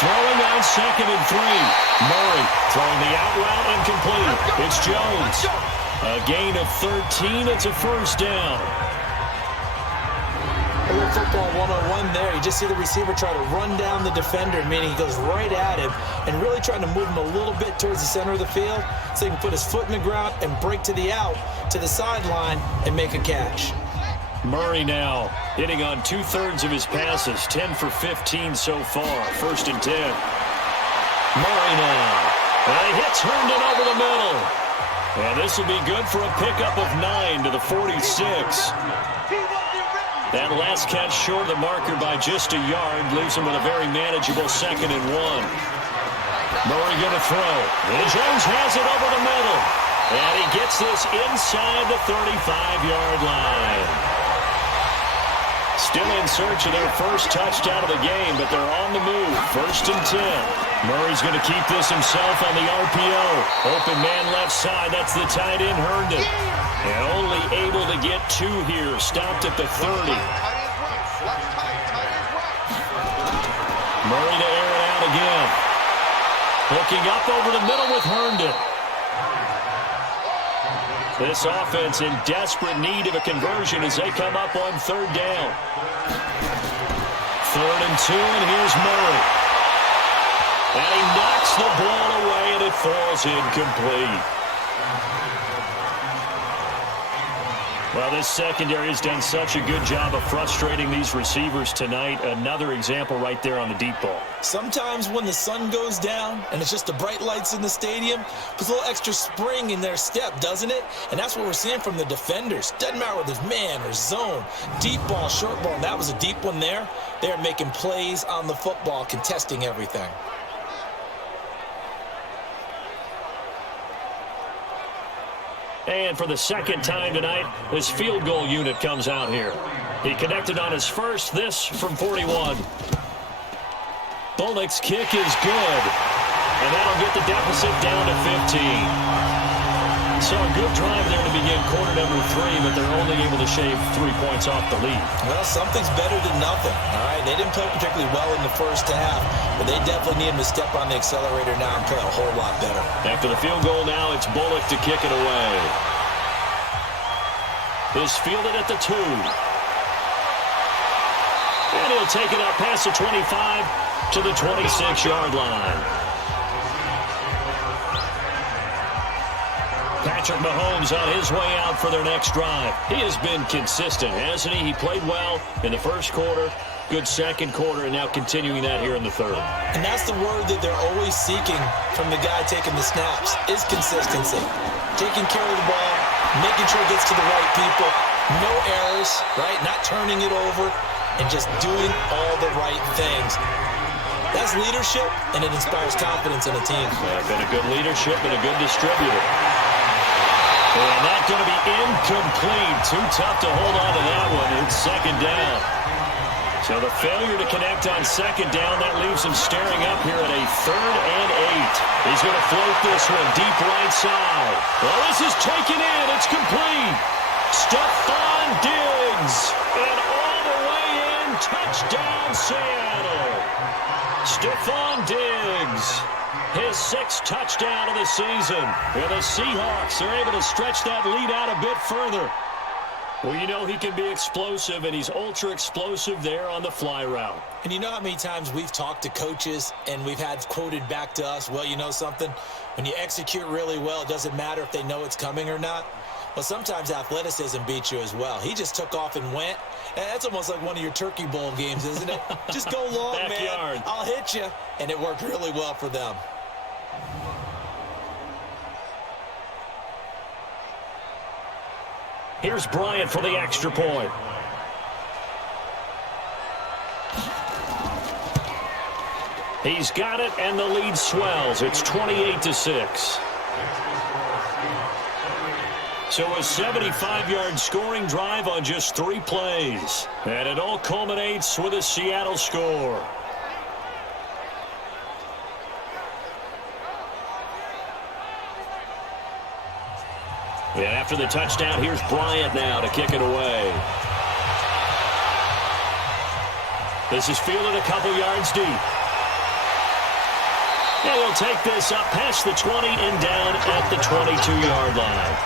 Throwing on 2nd and 3. Murray throwing the out route incomplete. It's Jones. A gain of 13. It's a 1st down. A little football 101 there. You just see the receiver try to run down the defender, meaning he goes right at him and really trying to move him a little bit towards the center of the field so he can put his foot in the ground and break to the out, to the sideline, and make a catch. Murray now hitting on 2/3 of his passes, 10 for 15 so far. 1st and 10. Murray now. And he hits Herndon over the middle. And this will be good for a pickup of 9 to the 46. That last catch short of the marker by just a yard leaves him with a very manageable 2nd and 1. Murray going to throw. And Jones has it over the middle. And he gets this inside the 35-yard line. Still in search of their first touchdown of the game, but they're on the move. 1st and 10. Murray's going to keep this himself on the RPO. Open man left side. That's the tight end, Herndon. And only able to get 2 here. Stopped at the 30. Murray to air it out again. Hooking up over the middle with Herndon. This offense in desperate need of a conversion as they come up on 3rd down. 3rd and 2, and here's Murray. And he knocks the ball away, and it falls incomplete. Well, this secondary has done such a good job of frustrating these receivers tonight. Another example right there on the deep ball. Sometimes when the sun goes down and it's just the bright lights in the stadium, puts a little extra spring in their step, doesn't it? And that's what we're seeing from the defenders. Doesn't matter whether it's man or zone, deep ball, short ball. And that was a deep one there. They're making plays on the football, contesting everything. And for the second time tonight, this field goal unit comes out here. He connected on his first, this from 41. Bullock's kick is good. And that'll get the deficit down to 15. So a good drive there to begin quarter number 3, but they're only able to shave 3 points off the lead. Well, something's better than nothing, all right? They didn't play particularly well in the first half, but they definitely need him to step on the accelerator now and play a whole lot better. After the field goal now, it's Bullock to kick it away. Is fielded at the 2. And he'll take it up past the 25 to the 26-yard line. Patrick Mahomes on his way out for their next drive. He has been consistent, hasn't he? He played well in the first quarter, good second quarter, and now continuing that here in the third. And that's the word that they're always seeking from the guy taking the snaps, is consistency. Taking care of the ball, making sure it gets to the right people, no errors, right? Not turning it over, and just doing all the right things. That's leadership, and it inspires confidence in a team. Been a good leadership and a good distributor. And that's going to be incomplete. Too tough to hold on to that one. It's 2nd down. So the failure to connect on 2nd down, that leaves him staring up here at a 3rd and 8. He's going to float this one deep right side. Well, this is taken in. It's complete. Stephon Diggs. And all the way in. Touchdown, Seattle. Stephon Diggs. His 6th touchdown of the season. And the Seahawks are able to stretch that lead out a bit further. Well, you know he can be explosive, and he's ultra-explosive there on the fly route. And you know how many times we've talked to coaches and we've had quoted back to us, well, you know something? When you execute really well, it doesn't matter if they know it's coming or not. Well, sometimes athleticism beats you as well. He just took off and went. That's almost like one of your Turkey Bowl games, isn't it? Just go long, man. I'll hit you. And it worked really well for them. Here's Bryant for the extra point. He's got it, and the lead swells. It's 28-6. So a 75-yard scoring drive on just 3 plays. And it all culminates with a Seattle score. And after the touchdown, here's Bryant now to kick it away. This is fielded a couple yards deep. And he'll take this up past the 20 and down at the 22-yard line.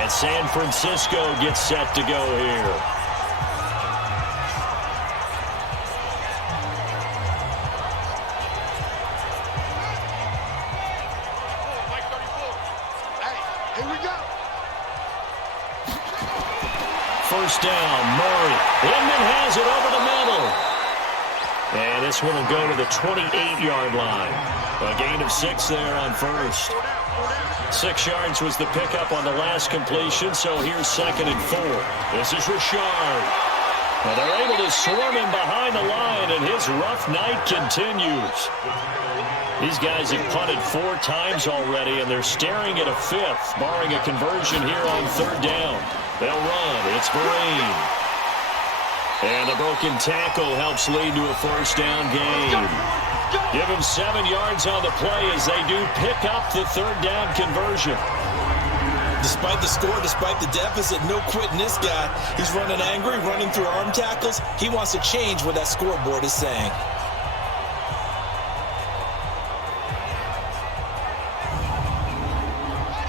And San Francisco gets set to go here. First down, Murray. Inman has it over the middle. And this one will go to the 28-yard line. A gain of 6 there on first. 6 yards was the pickup on the last completion, so here's 2nd and 4. This is Richard. Well, they're able to swarm him behind the line, and his rough night continues. These guys have punted 4 times already, and they're staring at a 5th, barring a conversion here on 3rd down. They'll run. It's Vereen. And the broken tackle helps lead to a 1st down gain. Give him 7 yards on the play as they do pick up the 3rd down conversion. Despite the score, despite the deficit, no quitting this guy. He's running angry, running through arm tackles. He wants to change what that scoreboard is saying.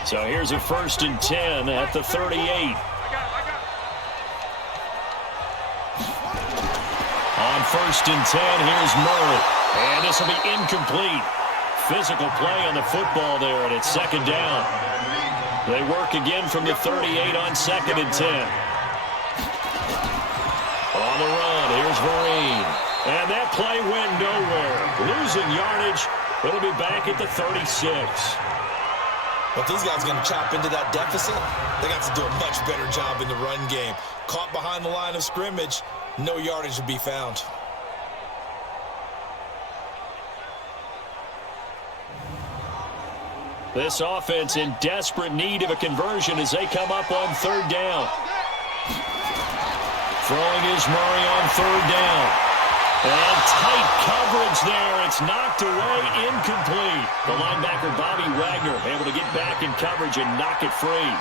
So here's a 1st and 10 at the 38. On 1st and 10, here's Murray. And this will be incomplete. Physical play on the football there, and it's 2nd down. They work again from the 38 on 2nd and 10. On the run, here's Vereen. And that play went nowhere. Losing yardage. It'll be back at the 36. But these guys are going to chop into that deficit. They got to do a much better job in the run game. Caught behind the line of scrimmage, no yardage to be found. This offense in desperate need of a conversion as they come up on 3rd down. Throwing is Murray on 3rd down. And tight coverage there. It's knocked away, incomplete. The linebacker, Bobby Wagner, able to get back in coverage and knock it free.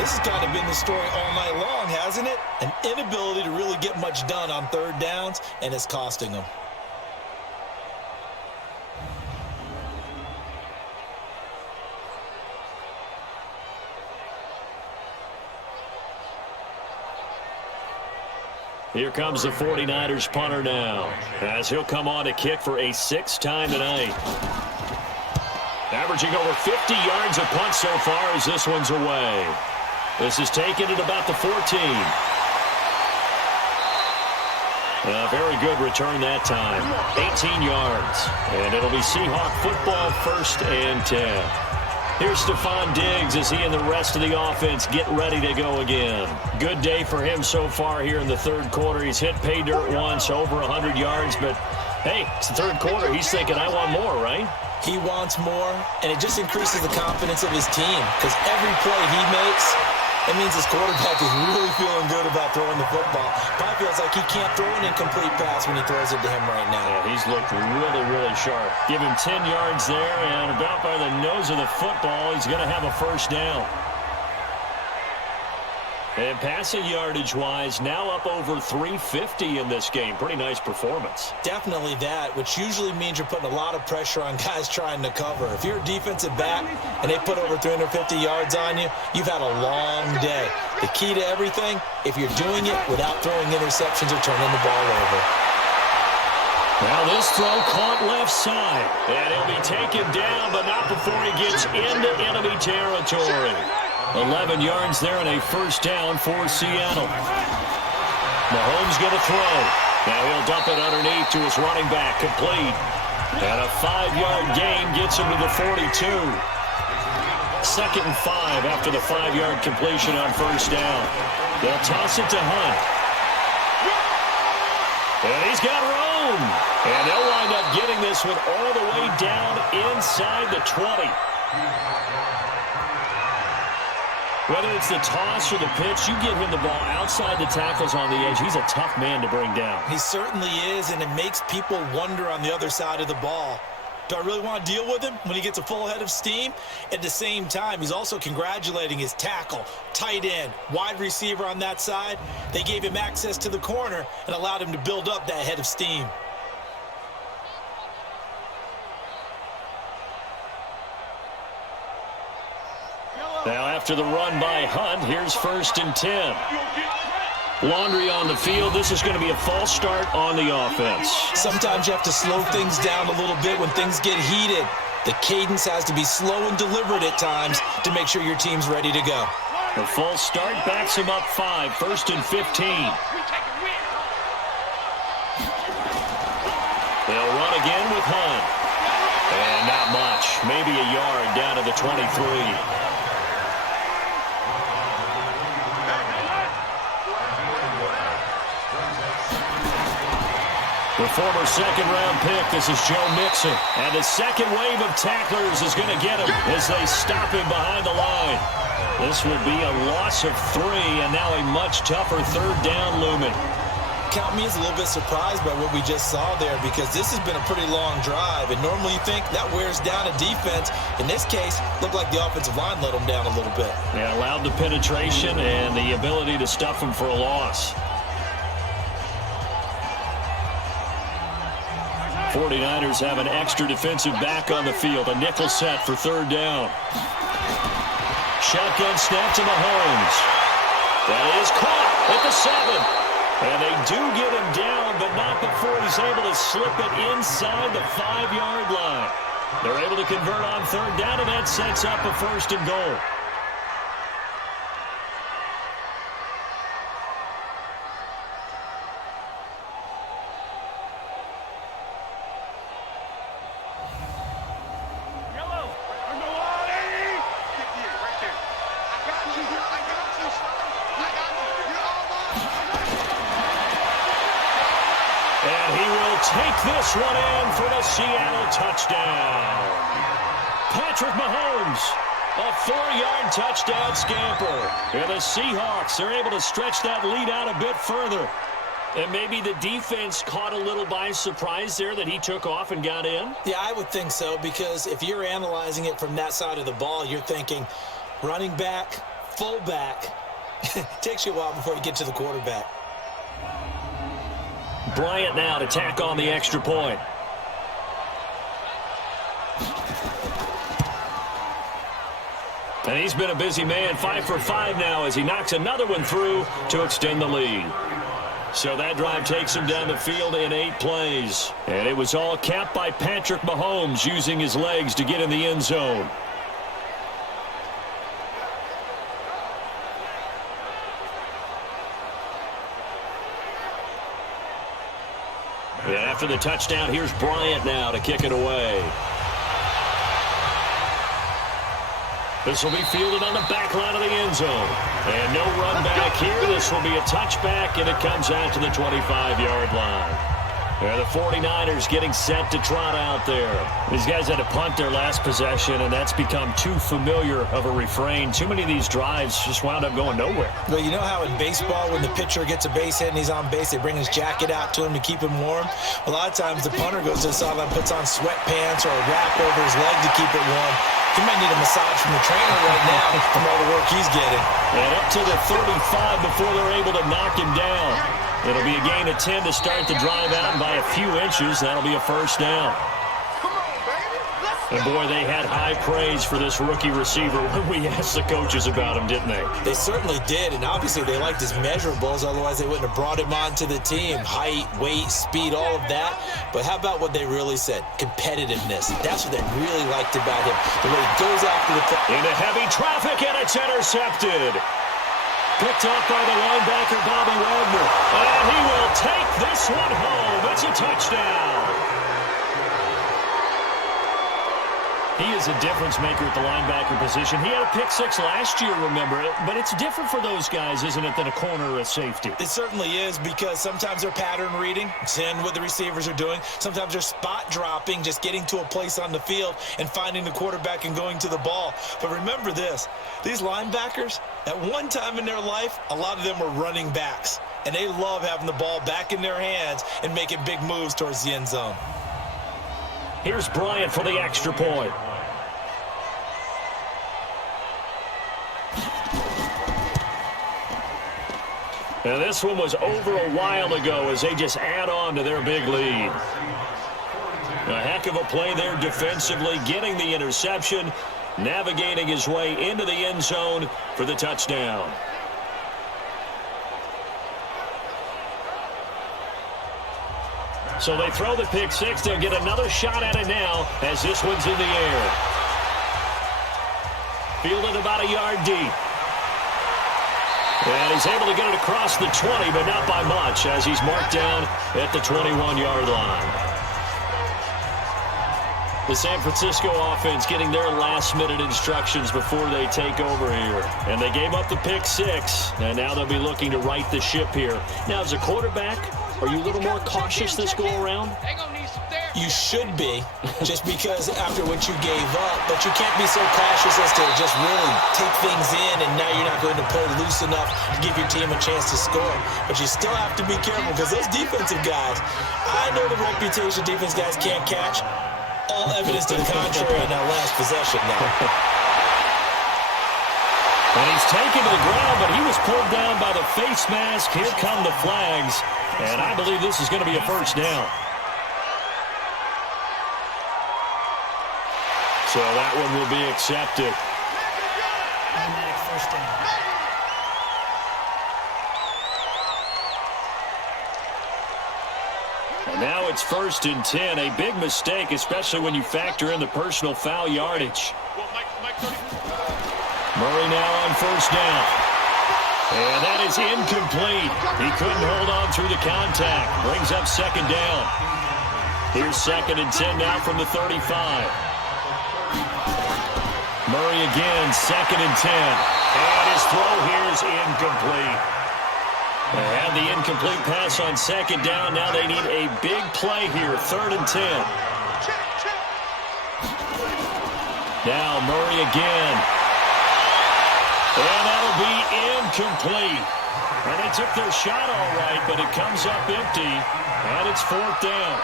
This has kind of been the story all night long, hasn't it? An inability to really get much done on 3rd downs, and it's costing them. Here comes the 49ers punter now, as he'll come on to kick for a 6th time tonight. Averaging over 50 yards a punt so far as this one's away. This is taken at about the 14. A very good return that time. 18 yards. And it'll be Seahawk football, 1st and 10. Here's Stephon Diggs as he and the rest of the offense get ready to go again. Good day for him so far here in the 3rd quarter. He's hit pay dirt once, over 100 yards, but hey, it's the 3rd quarter. He's thinking, I want more, right? He wants more, and it just increases the confidence of his team because every play he makes, it means his quarterback is really feeling good about throwing the football. Probably feels like he can't throw an incomplete pass when he throws it to him right now. Yeah, he's looked really, really sharp. Give him 10 yards there, and about by the nose of the football, he's going to have a 1st down. And passing yardage-wise, now up over 350 in this game. Pretty nice performance. Definitely that, which usually means you're putting a lot of pressure on guys trying to cover. If you're a defensive back and they put over 350 yards on you, you've had a long day. The key to everything, if you're doing it without throwing interceptions or turning the ball over. Now this throw caught left side. And he'll be taken down, but not before he gets into enemy territory. 11 yards there and a 1st down for Seattle. Mahomes going to throw. Now he'll dump it underneath to his running back, complete. And a 5-yard gain gets him to the 42. 2nd and 5 after the 5-yard completion on 1st down. They'll toss it to Hunt. And he's got room. And they'll wind up getting this one all the way down inside the 20. Whether it's the toss or the pitch, you get him the ball outside the tackles on the edge. He's a tough man to bring down. He certainly is, and it makes people wonder on the other side of the ball. Do I really want to deal with him when he gets a full head of steam? At the same time, he's also congratulating his tackle, tight end, wide receiver on that side. They gave him access to the corner and allowed him to build up that head of steam. Now after the run by Hunt, here's 1st and 10. Laundry on the field. This is going to be a false start on the offense. Sometimes you have to slow things down a little bit when things get heated. The cadence has to be slow and deliberate at times to make sure your team's ready to go. The false start backs him up 5, 1st and 15. They'll run again with Hunt. And not much. Maybe a yard down to the 23. The former second-round pick, this is Joe Mixon. And the second wave of tacklers is going to get him as they stop him behind the line. This would be a loss of 3, and now a much tougher third down looming. Count me as a little bit surprised by what we just saw there, because this has been a pretty long drive, and normally you think that wears down a defense. In this case, looked like the offensive line let them down a little bit. Yeah, allowed the penetration and the ability to stuff them for a loss. 49ers have an extra defensive back on the field, a nickel set for third down. Shotgun snap to Mahomes. That is caught at the 7. And they do get him down, but not before he's able to slip it inside the 5-yard line. They're able to convert on third down, and that sets up a 1st and goal. Take this one in for the Seattle touchdown. Patrick Mahomes, a 4-yard touchdown scamper. And the Seahawks are able to stretch that lead out a bit further. And maybe the defense caught a little by surprise there that he took off and got in? Yeah, I would think so, because if you're analyzing it from that side of the ball, you're thinking running back, fullback. Takes you a while before you get to the quarterback. Bryant now to tack on the extra point. And he's been a busy man, 5 for 5 now as he knocks another one through to extend the lead. So that drive takes him down the field in 8 plays. And it was all capped by Patrick Mahomes using his legs to get in the end zone. And after the touchdown, here's Bryant now to kick it away. This will be fielded on the back line of the end zone. And no run back here. This will be a touchback, and it comes out to the 25-yard line. Yeah, the 49ers getting set to trot out there. These guys had to punt their last possession, and that's become too familiar of a refrain. Too many of these drives just wound up going nowhere. Well, you know how in baseball, when the pitcher gets a base hit and he's on base, they bring his jacket out to him to keep him warm? A lot of times the punter goes to the sideline, puts on sweatpants or a wrap over his leg to keep it warm. He might need a massage from the trainer right now from all the work he's getting. And up to the 35 before they're able to knock him down. It'll be a gain of 10 to start the drive out, and by a few inches, that'll be a 1st down. And boy, they had high praise for this rookie receiver when we asked the coaches about him, didn't they? They certainly did, and obviously they liked his measurables, otherwise they wouldn't have brought him onto the team. Height, weight, speed, all of that. But how about what they really said? Competitiveness. That's what they really liked about him. The way he goes after the... Into heavy traffic, and it's intercepted. Picked up by the linebacker, Bobby Wagner. And he will take this one home. It's a touchdown. He is a difference maker at the linebacker position. He had a pick 6 last year, remember it. But it's different for those guys, isn't it, than a corner or a safety? It certainly is, because sometimes they're pattern reading, seeing what the receivers are doing. Sometimes they're spot dropping, just getting to a place on the field and finding the quarterback and going to the ball. But remember this, these linebackers, at one time in their life, a lot of them were running backs. And they love having the ball back in their hands and making big moves towards the end zone. Here's Bryant for the extra point. And this one was over a while ago as they just add on to their big lead. A heck of a play there defensively, getting the interception, navigating his way into the end zone for the touchdown. So they throw the pick 6. They'll get another shot at it now as this one's in the air. Fielded about a yard deep. And he's able to get it across the 20, but not by much, as he's marked down at the 21-yard line. The San Francisco offense getting their last-minute instructions before they take over here. And they gave up the pick 6, and now they'll be looking to right the ship here. Now, as a quarterback, Are you a little more cautious this go-around? You should be, just because after what you gave up, but you can't be so cautious as to just really take things in, and now you're not going to play loose enough to give your team a chance to score. But you still have to be careful, because those defensive guys, I know the reputation defense guys can't catch. All evidence to the contrary in that last possession now. And he's taken to the ground, but he was pulled down by the face mask. Here come the flags, and I believe this is going to be a first down. So that one will be accepted. Automatic first down. And now it's 1st and 10. A big mistake, especially when you factor in the personal foul yardage. Murray now on 1st down. And that is incomplete. He couldn't hold on through the contact. Brings up 2nd down. Here's 2nd and 10 now from the 35. Murray again, 2nd and 10. And his throw here is incomplete. They had the incomplete pass on 2nd down. Now they need a big play here, 3rd and 10. Now Murray again. And that'll be incomplete. And they took their shot all right, but it comes up empty. And it's 4th down.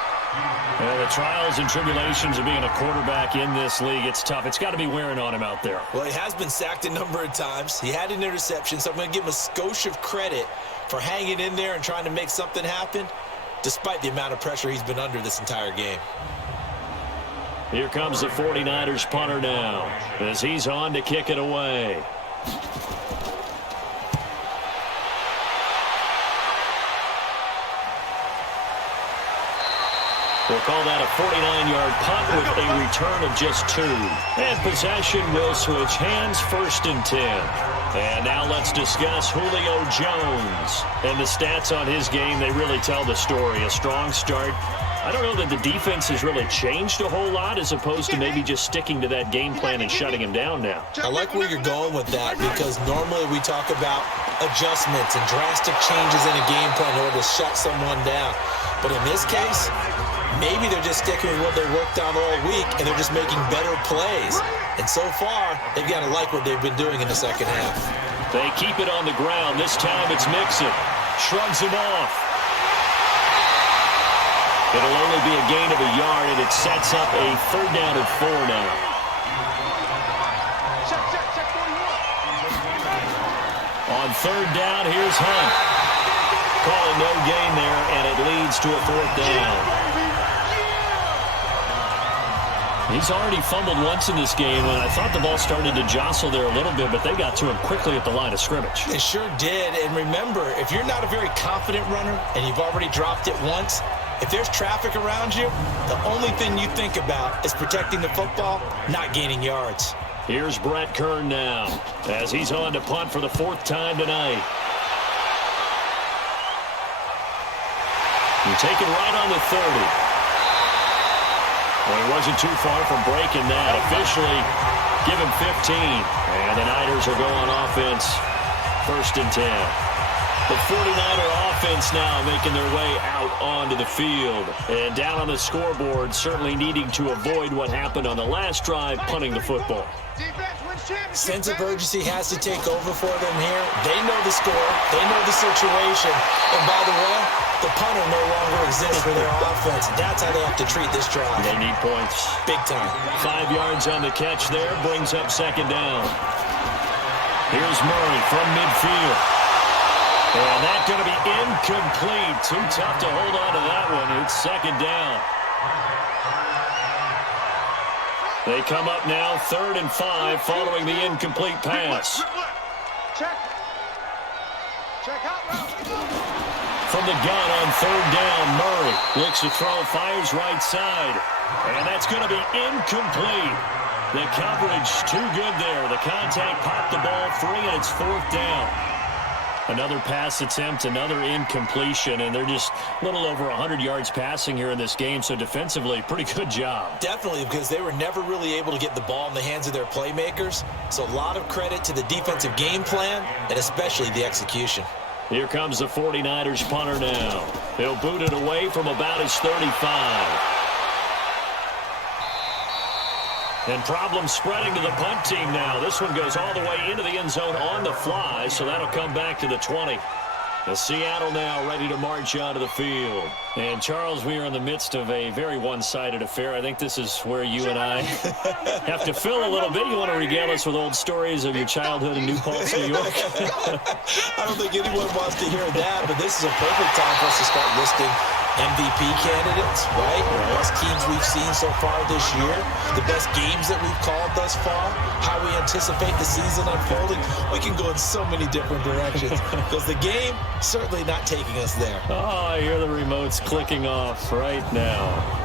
The trials and tribulations of being a quarterback in this league, it's tough. It's got to be wearing on him out there. Well, he has been sacked a number of times. He had an interception, so I'm going to give him a skosh of credit for hanging in there and trying to make something happen, despite the amount of pressure he's been under this entire game. Here comes the 49ers punter now, as he's on to kick it away. We'll call that a 49-yard punt with a return of just 2. And possession will switch hands, 1st and 10. And now let's discuss Julio Jones. And the stats on his game, they really tell the story. A strong start. I don't know that the defense has really changed a whole lot as opposed to maybe just sticking to that game plan and shutting him down now. I like where you're going with that, because normally we talk about adjustments and drastic changes in a game plan in order to shut someone down. But in this case, maybe they're just sticking with what they worked on all week, and they're just making better plays. And so far, they've got to like what they've been doing in the second half. They keep it on the ground. This time it's Mixon. Shrugs him off. It'll only be a gain of a yard, and it sets up a 3rd down and 4 now. On 3rd down, here's Hunt. Call it no gain there, and it leads to a 4th down. He's already fumbled once in this game, and I thought the ball started to jostle there a little bit, but they got to him quickly at the line of scrimmage. They sure did, and remember, if you're not a very confident runner and you've already dropped it once, if there's traffic around you, the only thing you think about is protecting the football, not gaining yards. Here's Brett Kern now, as he's on to punt for the 4th time tonight. You're taken right on the 30. Well, he wasn't too far from breaking that. Officially, give him 15. And the Niners are going offense, 1st and 10. The 49er offense now making their way out onto the field. And down on the scoreboard, certainly needing to avoid what happened on the last drive, punting the football. Sense of urgency has to take over for them here. They know the score. They know the situation. And by the way, the punter no longer exists for their offense. That's how they have to treat this drive. They need points. Big time. 5 yards on the catch there. Brings up 2nd down. Here's Murray from midfield. And that's going to be incomplete. Too tough to hold on to that one. It's 2nd down. They come up now 3rd and 5 following the incomplete pass. From the gun on 3rd down, Murray looks to throw, fires right side. And that's going to be incomplete. The coverage too good there. The contact popped the ball free, and it's 4th down. Another pass attempt, another incompletion, and they're just a little over 100 yards passing here in this game, so defensively, pretty good job. Definitely, because they were never really able to get the ball in the hands of their playmakers, so a lot of credit to the defensive game plan, and especially the execution. Here comes the 49ers punter now. He'll boot it away from about his 35. And problems spreading to the punt team now. This one goes all the way into the end zone on the fly, so that'll come back to the 20. The Seattle now ready to march onto the field. And, Charles, we are in the midst of a very one-sided affair. I think this is where you and I have to fill a little bit. You want to regale us with old stories of your childhood in New Paltz, New York? I don't think anyone wants to hear that, but this is a perfect time for us to start listing MVP candidates, right? The best teams we've seen so far this year, the best games that we've called thus far, how we anticipate the season unfolding. We can go in so many different directions because the game certainly not taking us there. Oh, I hear the remotes clicking off right now.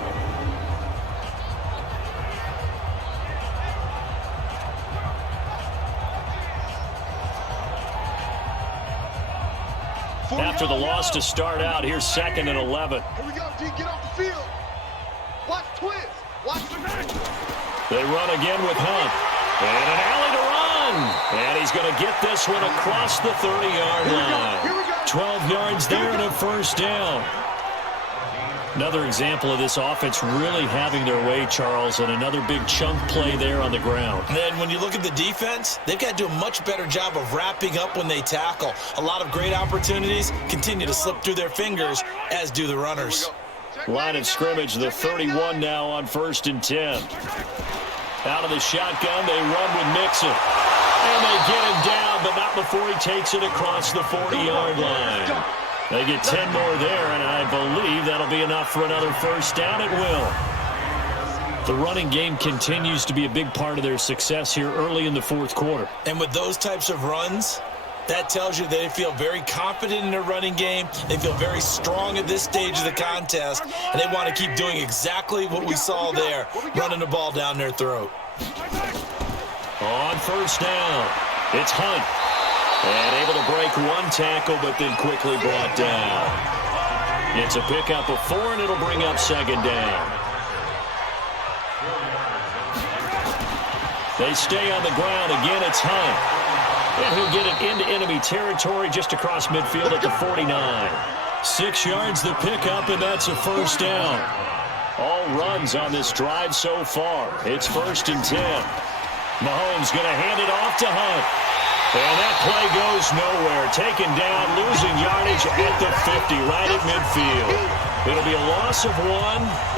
After the loss to start out, here's 2nd and 11. Here we go, D. Get off the field. Watch twist. Watch the They run again with Hunt. And an alley to run. And he's going to get this one across the 30-yard line. 12 yards there and a first down. Another example of this offense really having their way, Charles, and another big chunk play there on the ground. And then when you look at the defense, they've got to do a much better job of wrapping up when they tackle. A lot of great opportunities continue to slip through their fingers, as do the runners. Line of scrimmage, the 31 now on 1st and 10. Out of the shotgun, they run with Mixon. And they get him down, but not before he takes it across the 40-yard line. They get 10 more there, and I believe that'll be enough for another first down. It will. The running game continues to be a big part of their success here early in the 4th quarter. And with those types of runs, that tells you they feel very confident in their running game. They feel very strong at this stage of the contest, and they want to keep doing exactly what we saw there, running the ball down their throat. On first down, it's Hunt. And able to break one tackle, but then quickly brought down. It's a pickup of 4, and it'll bring up 2nd down. They stay on the ground. Again, it's Hunt. And he'll get it into enemy territory just across midfield at the 49. 6 yards the pickup, and that's a first down. All runs on this drive so far. It's 1st and 10. Mahomes going to hand it off to Hunt. And that play goes nowhere. Taken down, losing yardage at the 50, right at midfield. It'll be a loss of 1,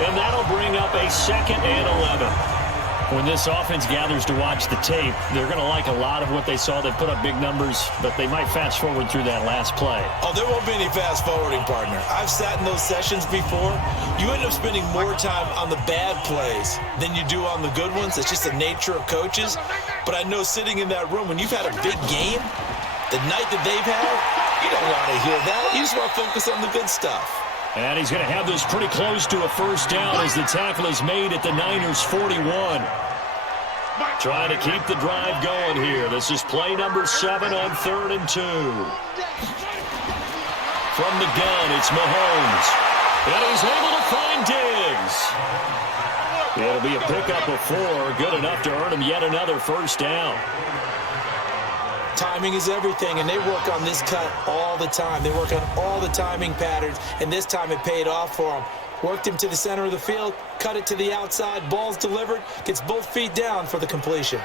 and that'll bring up a 2nd and 11. When this offense gathers to watch the tape, they're going to like a lot of what they saw. They put up big numbers, but they might fast forward through that last play. Oh, there won't be any fast forwarding, partner. I've sat in those sessions before. You end up spending more time on the bad plays than you do on the good ones. It's just the nature of coaches. But I know sitting in that room, when you've had a big game, the night that they've had, you don't want to hear that. You just want to focus on the good stuff. And he's going to have this pretty close to a first down as the tackle is made at the Niners' 41. Trying to keep the drive going here. This is play number 7 on 3rd and 2. From the gun, it's Mahomes. And he's able to find Diggs. It'll be a pickup of 4, good enough to earn him yet another first down. Timing is everything, and they work on this cut all the time. They work on all the timing patterns, and this time it paid off for them. Worked him to the center of the field, cut it to the outside, ball's delivered, gets both feet down for the completion.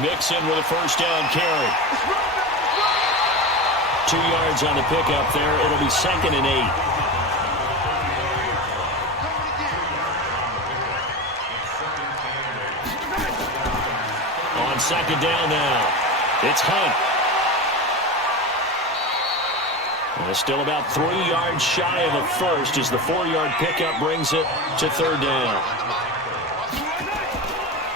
Mixon with a first down carry. 2 yards on the pickup there. It'll be 2nd and 8. On 2nd down now, it's Hunt. And it's still about 3 yards shy of a first as the 4-yard pickup brings it to 3rd down.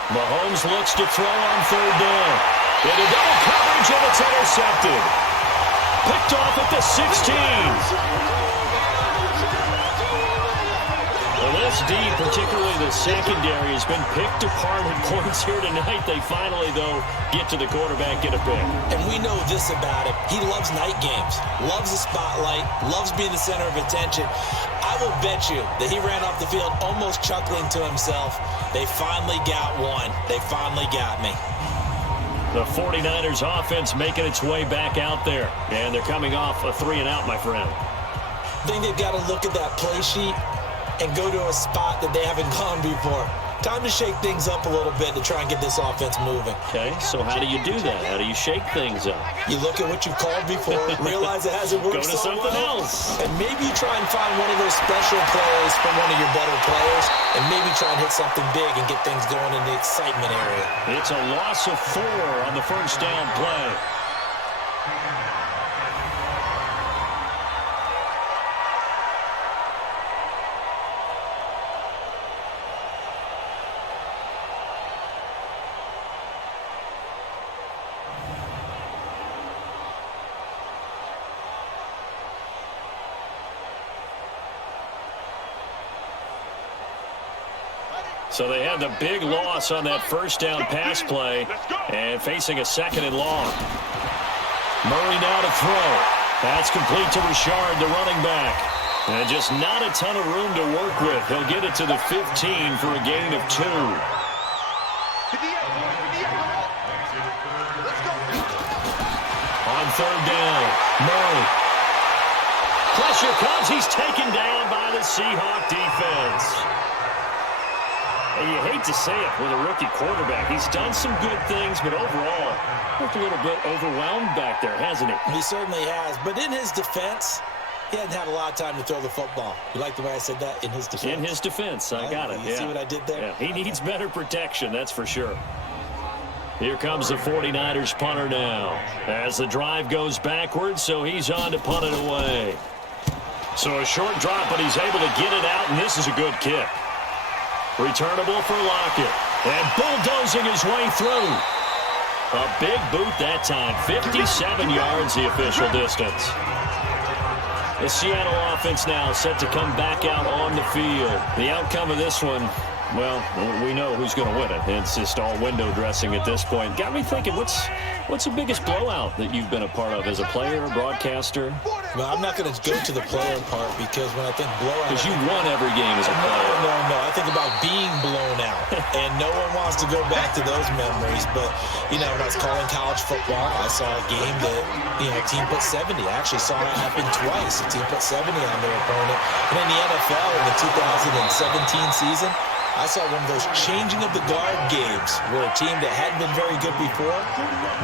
Mahomes looks to throw on 3rd down. Into double coverage, and it's intercepted. Picked off at the 16. Well, this defense D, particularly the secondary, has been picked apart at points here tonight. They finally, though, get to the quarterback, get a pick. And we know this about him. He loves night games, loves the spotlight, loves being the center of attention. I will bet you that he ran off the field almost chuckling to himself. They finally got one. They finally got me. The 49ers offense making its way back out there. And they're coming off a 3-and-out, my friend. I think they've got to look at that play sheet and go to a spot that they haven't gone before. Time to shake things up a little bit to try and get this offense moving. Okay, so how do you do that? How do you shake things up? You look at what you've called before, realize it hasn't worked Go to so something well, else. and maybe try and find one of those special plays from one of your better players, and maybe try and hit something big and get things going in the excitement area. It's a loss of 4 on the first down play. So they had the big loss on that first down pass play and facing a 2nd and long. Murray now to throw. That's complete to Richard, the running back. And just not a ton of room to work with. He'll get it to the 15 for a gain of 2. On 3rd down, Murray. Pressure comes. He's taken down by the Seahawk defense. And you hate to say it with a rookie quarterback. He's done some good things, but overall, looked a little bit overwhelmed back there, hasn't he? He certainly has. But in his defense, he hasn't had a lot of time to throw the football. You like the way I said that? In his defense? In his defense. I got it. You see what I did there? Yeah, he needs better protection, that's for sure. Here comes the 49ers punter now. As the drive goes backwards, so he's on to punt it away. So a short drop, but he's able to get it out, and this is a good kick. Returnable for Lockett. And bulldozing his way through. A big boot that time. 57 yards the official distance. The Seattle offense now set to come back out on the field. The outcome of this one, well, we know who's going to win it. It's just all window dressing at this point. Got me thinking, what's the biggest blowout that you've been a part of as a player, broadcaster? Well, I'm not going to go to the player part because when I think blowout... Because you won every game as a player. No. I think about being blown out. And no one wants to go back to those memories. But, when I was calling college football, I saw a game that, a team put 70. I actually saw it happen twice. A team put 70 on their opponent. And in the NFL in the 2017 season, I saw one of those changing of the guard games where a team that hadn't been very good before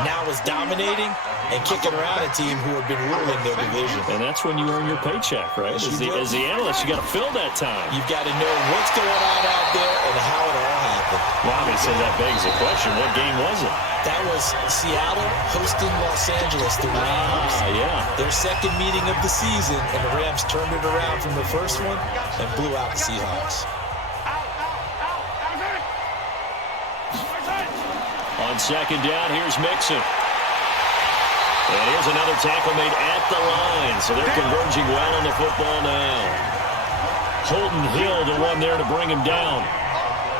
now is dominating and kicking around a team who had been ruling their division. And that's when you earn your paycheck, right? Yes, As the analyst, you got to fill that time. You've got to know what's going on out there and how it all happened. Well, obviously that begs the question, what game was it? That was Seattle hosting Los Angeles, the Rams. Yeah. Their second meeting of the season, and the Rams turned it around from the first one and blew out the Seahawks. On 2nd down, here's Mixon. And here's another tackle made at the line. So they're converging well on the football now. Holden Hill, the one there to bring him down.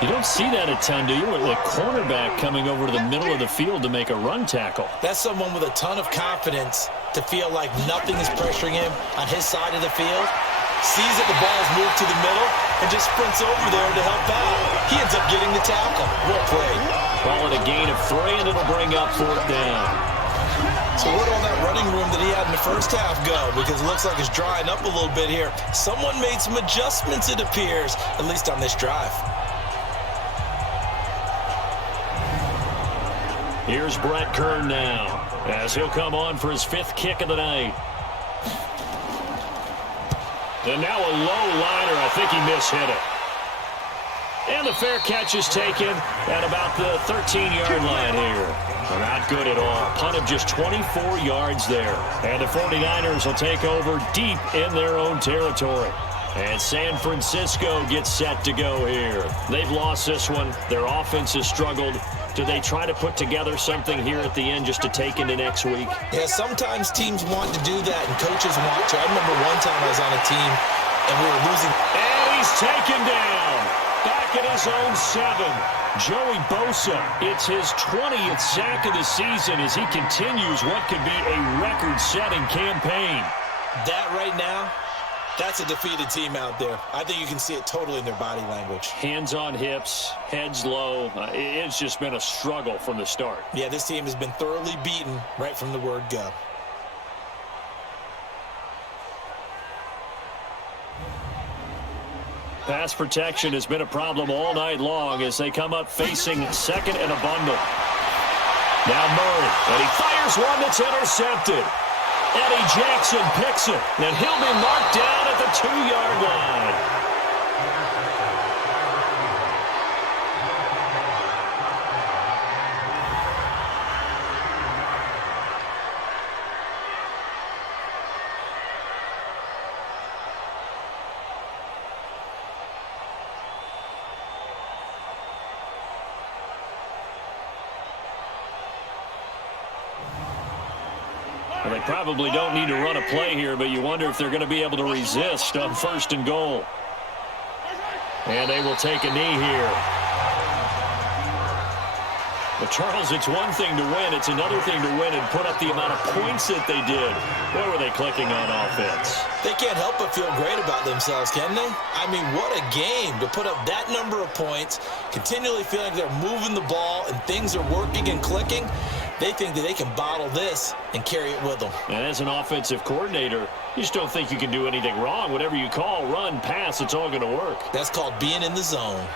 You don't see that a ton, do you? With a cornerback coming over to the middle of the field to make a run tackle. That's someone with a ton of confidence to feel like nothing is pressuring him on his side of the field. Sees that the ball is moved to the middle and just sprints over there to help out. He ends up getting the tackle. Well played. Call it a gain of 3, and it'll bring up 4th down. So where'd all that running room that he had in the first half go? Because it looks like it's drying up a little bit here. Someone made some adjustments, it appears, at least on this drive. Here's Brett Kern now, as he'll come on for his 5th kick of the night. And now a low liner. I think he mishit it. And the fair catch is taken at about the 13-yard line here. Not good at all. Punt of just 24 yards there. And the 49ers will take over deep in their own territory. And San Francisco gets set to go here. They've lost this one. Their offense has struggled. Do they try to put together something here at the end just to take into next week? Yeah, sometimes teams want to do that and coaches want to. I remember one time I was on a team and we were losing. And he he's taken down. Back at his own 7. Joey Bosa, it's his 20th sack of the season as he continues what could be a record-setting campaign. That right now, that's a defeated team out there. I think you can see it totally in their body language. Hands on hips, heads low. It's just been a struggle from the start. Yeah, this team has been thoroughly beaten right from the word go. Pass protection has been a problem all night long as they come up facing second and a bundle. Now Murray, and he fires one that's intercepted. Eddie Jackson picks it, and he'll be marked down at the 2-yard line. Well, they probably don't need to run a play here, but you wonder if they're going to be able to resist on 1st and goal. And they will take a knee here. But, Charles, it's one thing to win. It's another thing to win and put up the amount of points that they did. Where were they clicking on offense? They can't help but feel great about themselves, can they? I mean, what a game to put up that number of points, continually feeling like they're moving the ball and things are working and clicking. They think that they can bottle this and carry it with them. And as an offensive coordinator, you just don't think you can do anything wrong. Whatever you call, run, pass, it's all going to work. That's called being in the zone.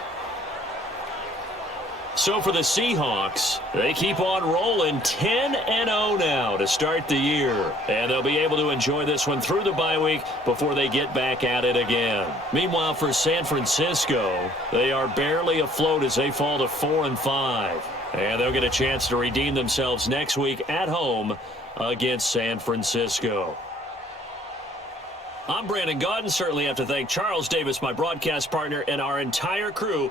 So for the Seahawks, they keep on rolling 10-0 now to start the year. And they'll be able to enjoy this one through the bye week before they get back at it again. Meanwhile, for San Francisco, they are barely afloat as they fall to 4-5. And they'll get a chance to redeem themselves next week at home against San Francisco. I'm Brandon Gaudin. Certainly have to thank Charles Davis, my broadcast partner, and our entire crew.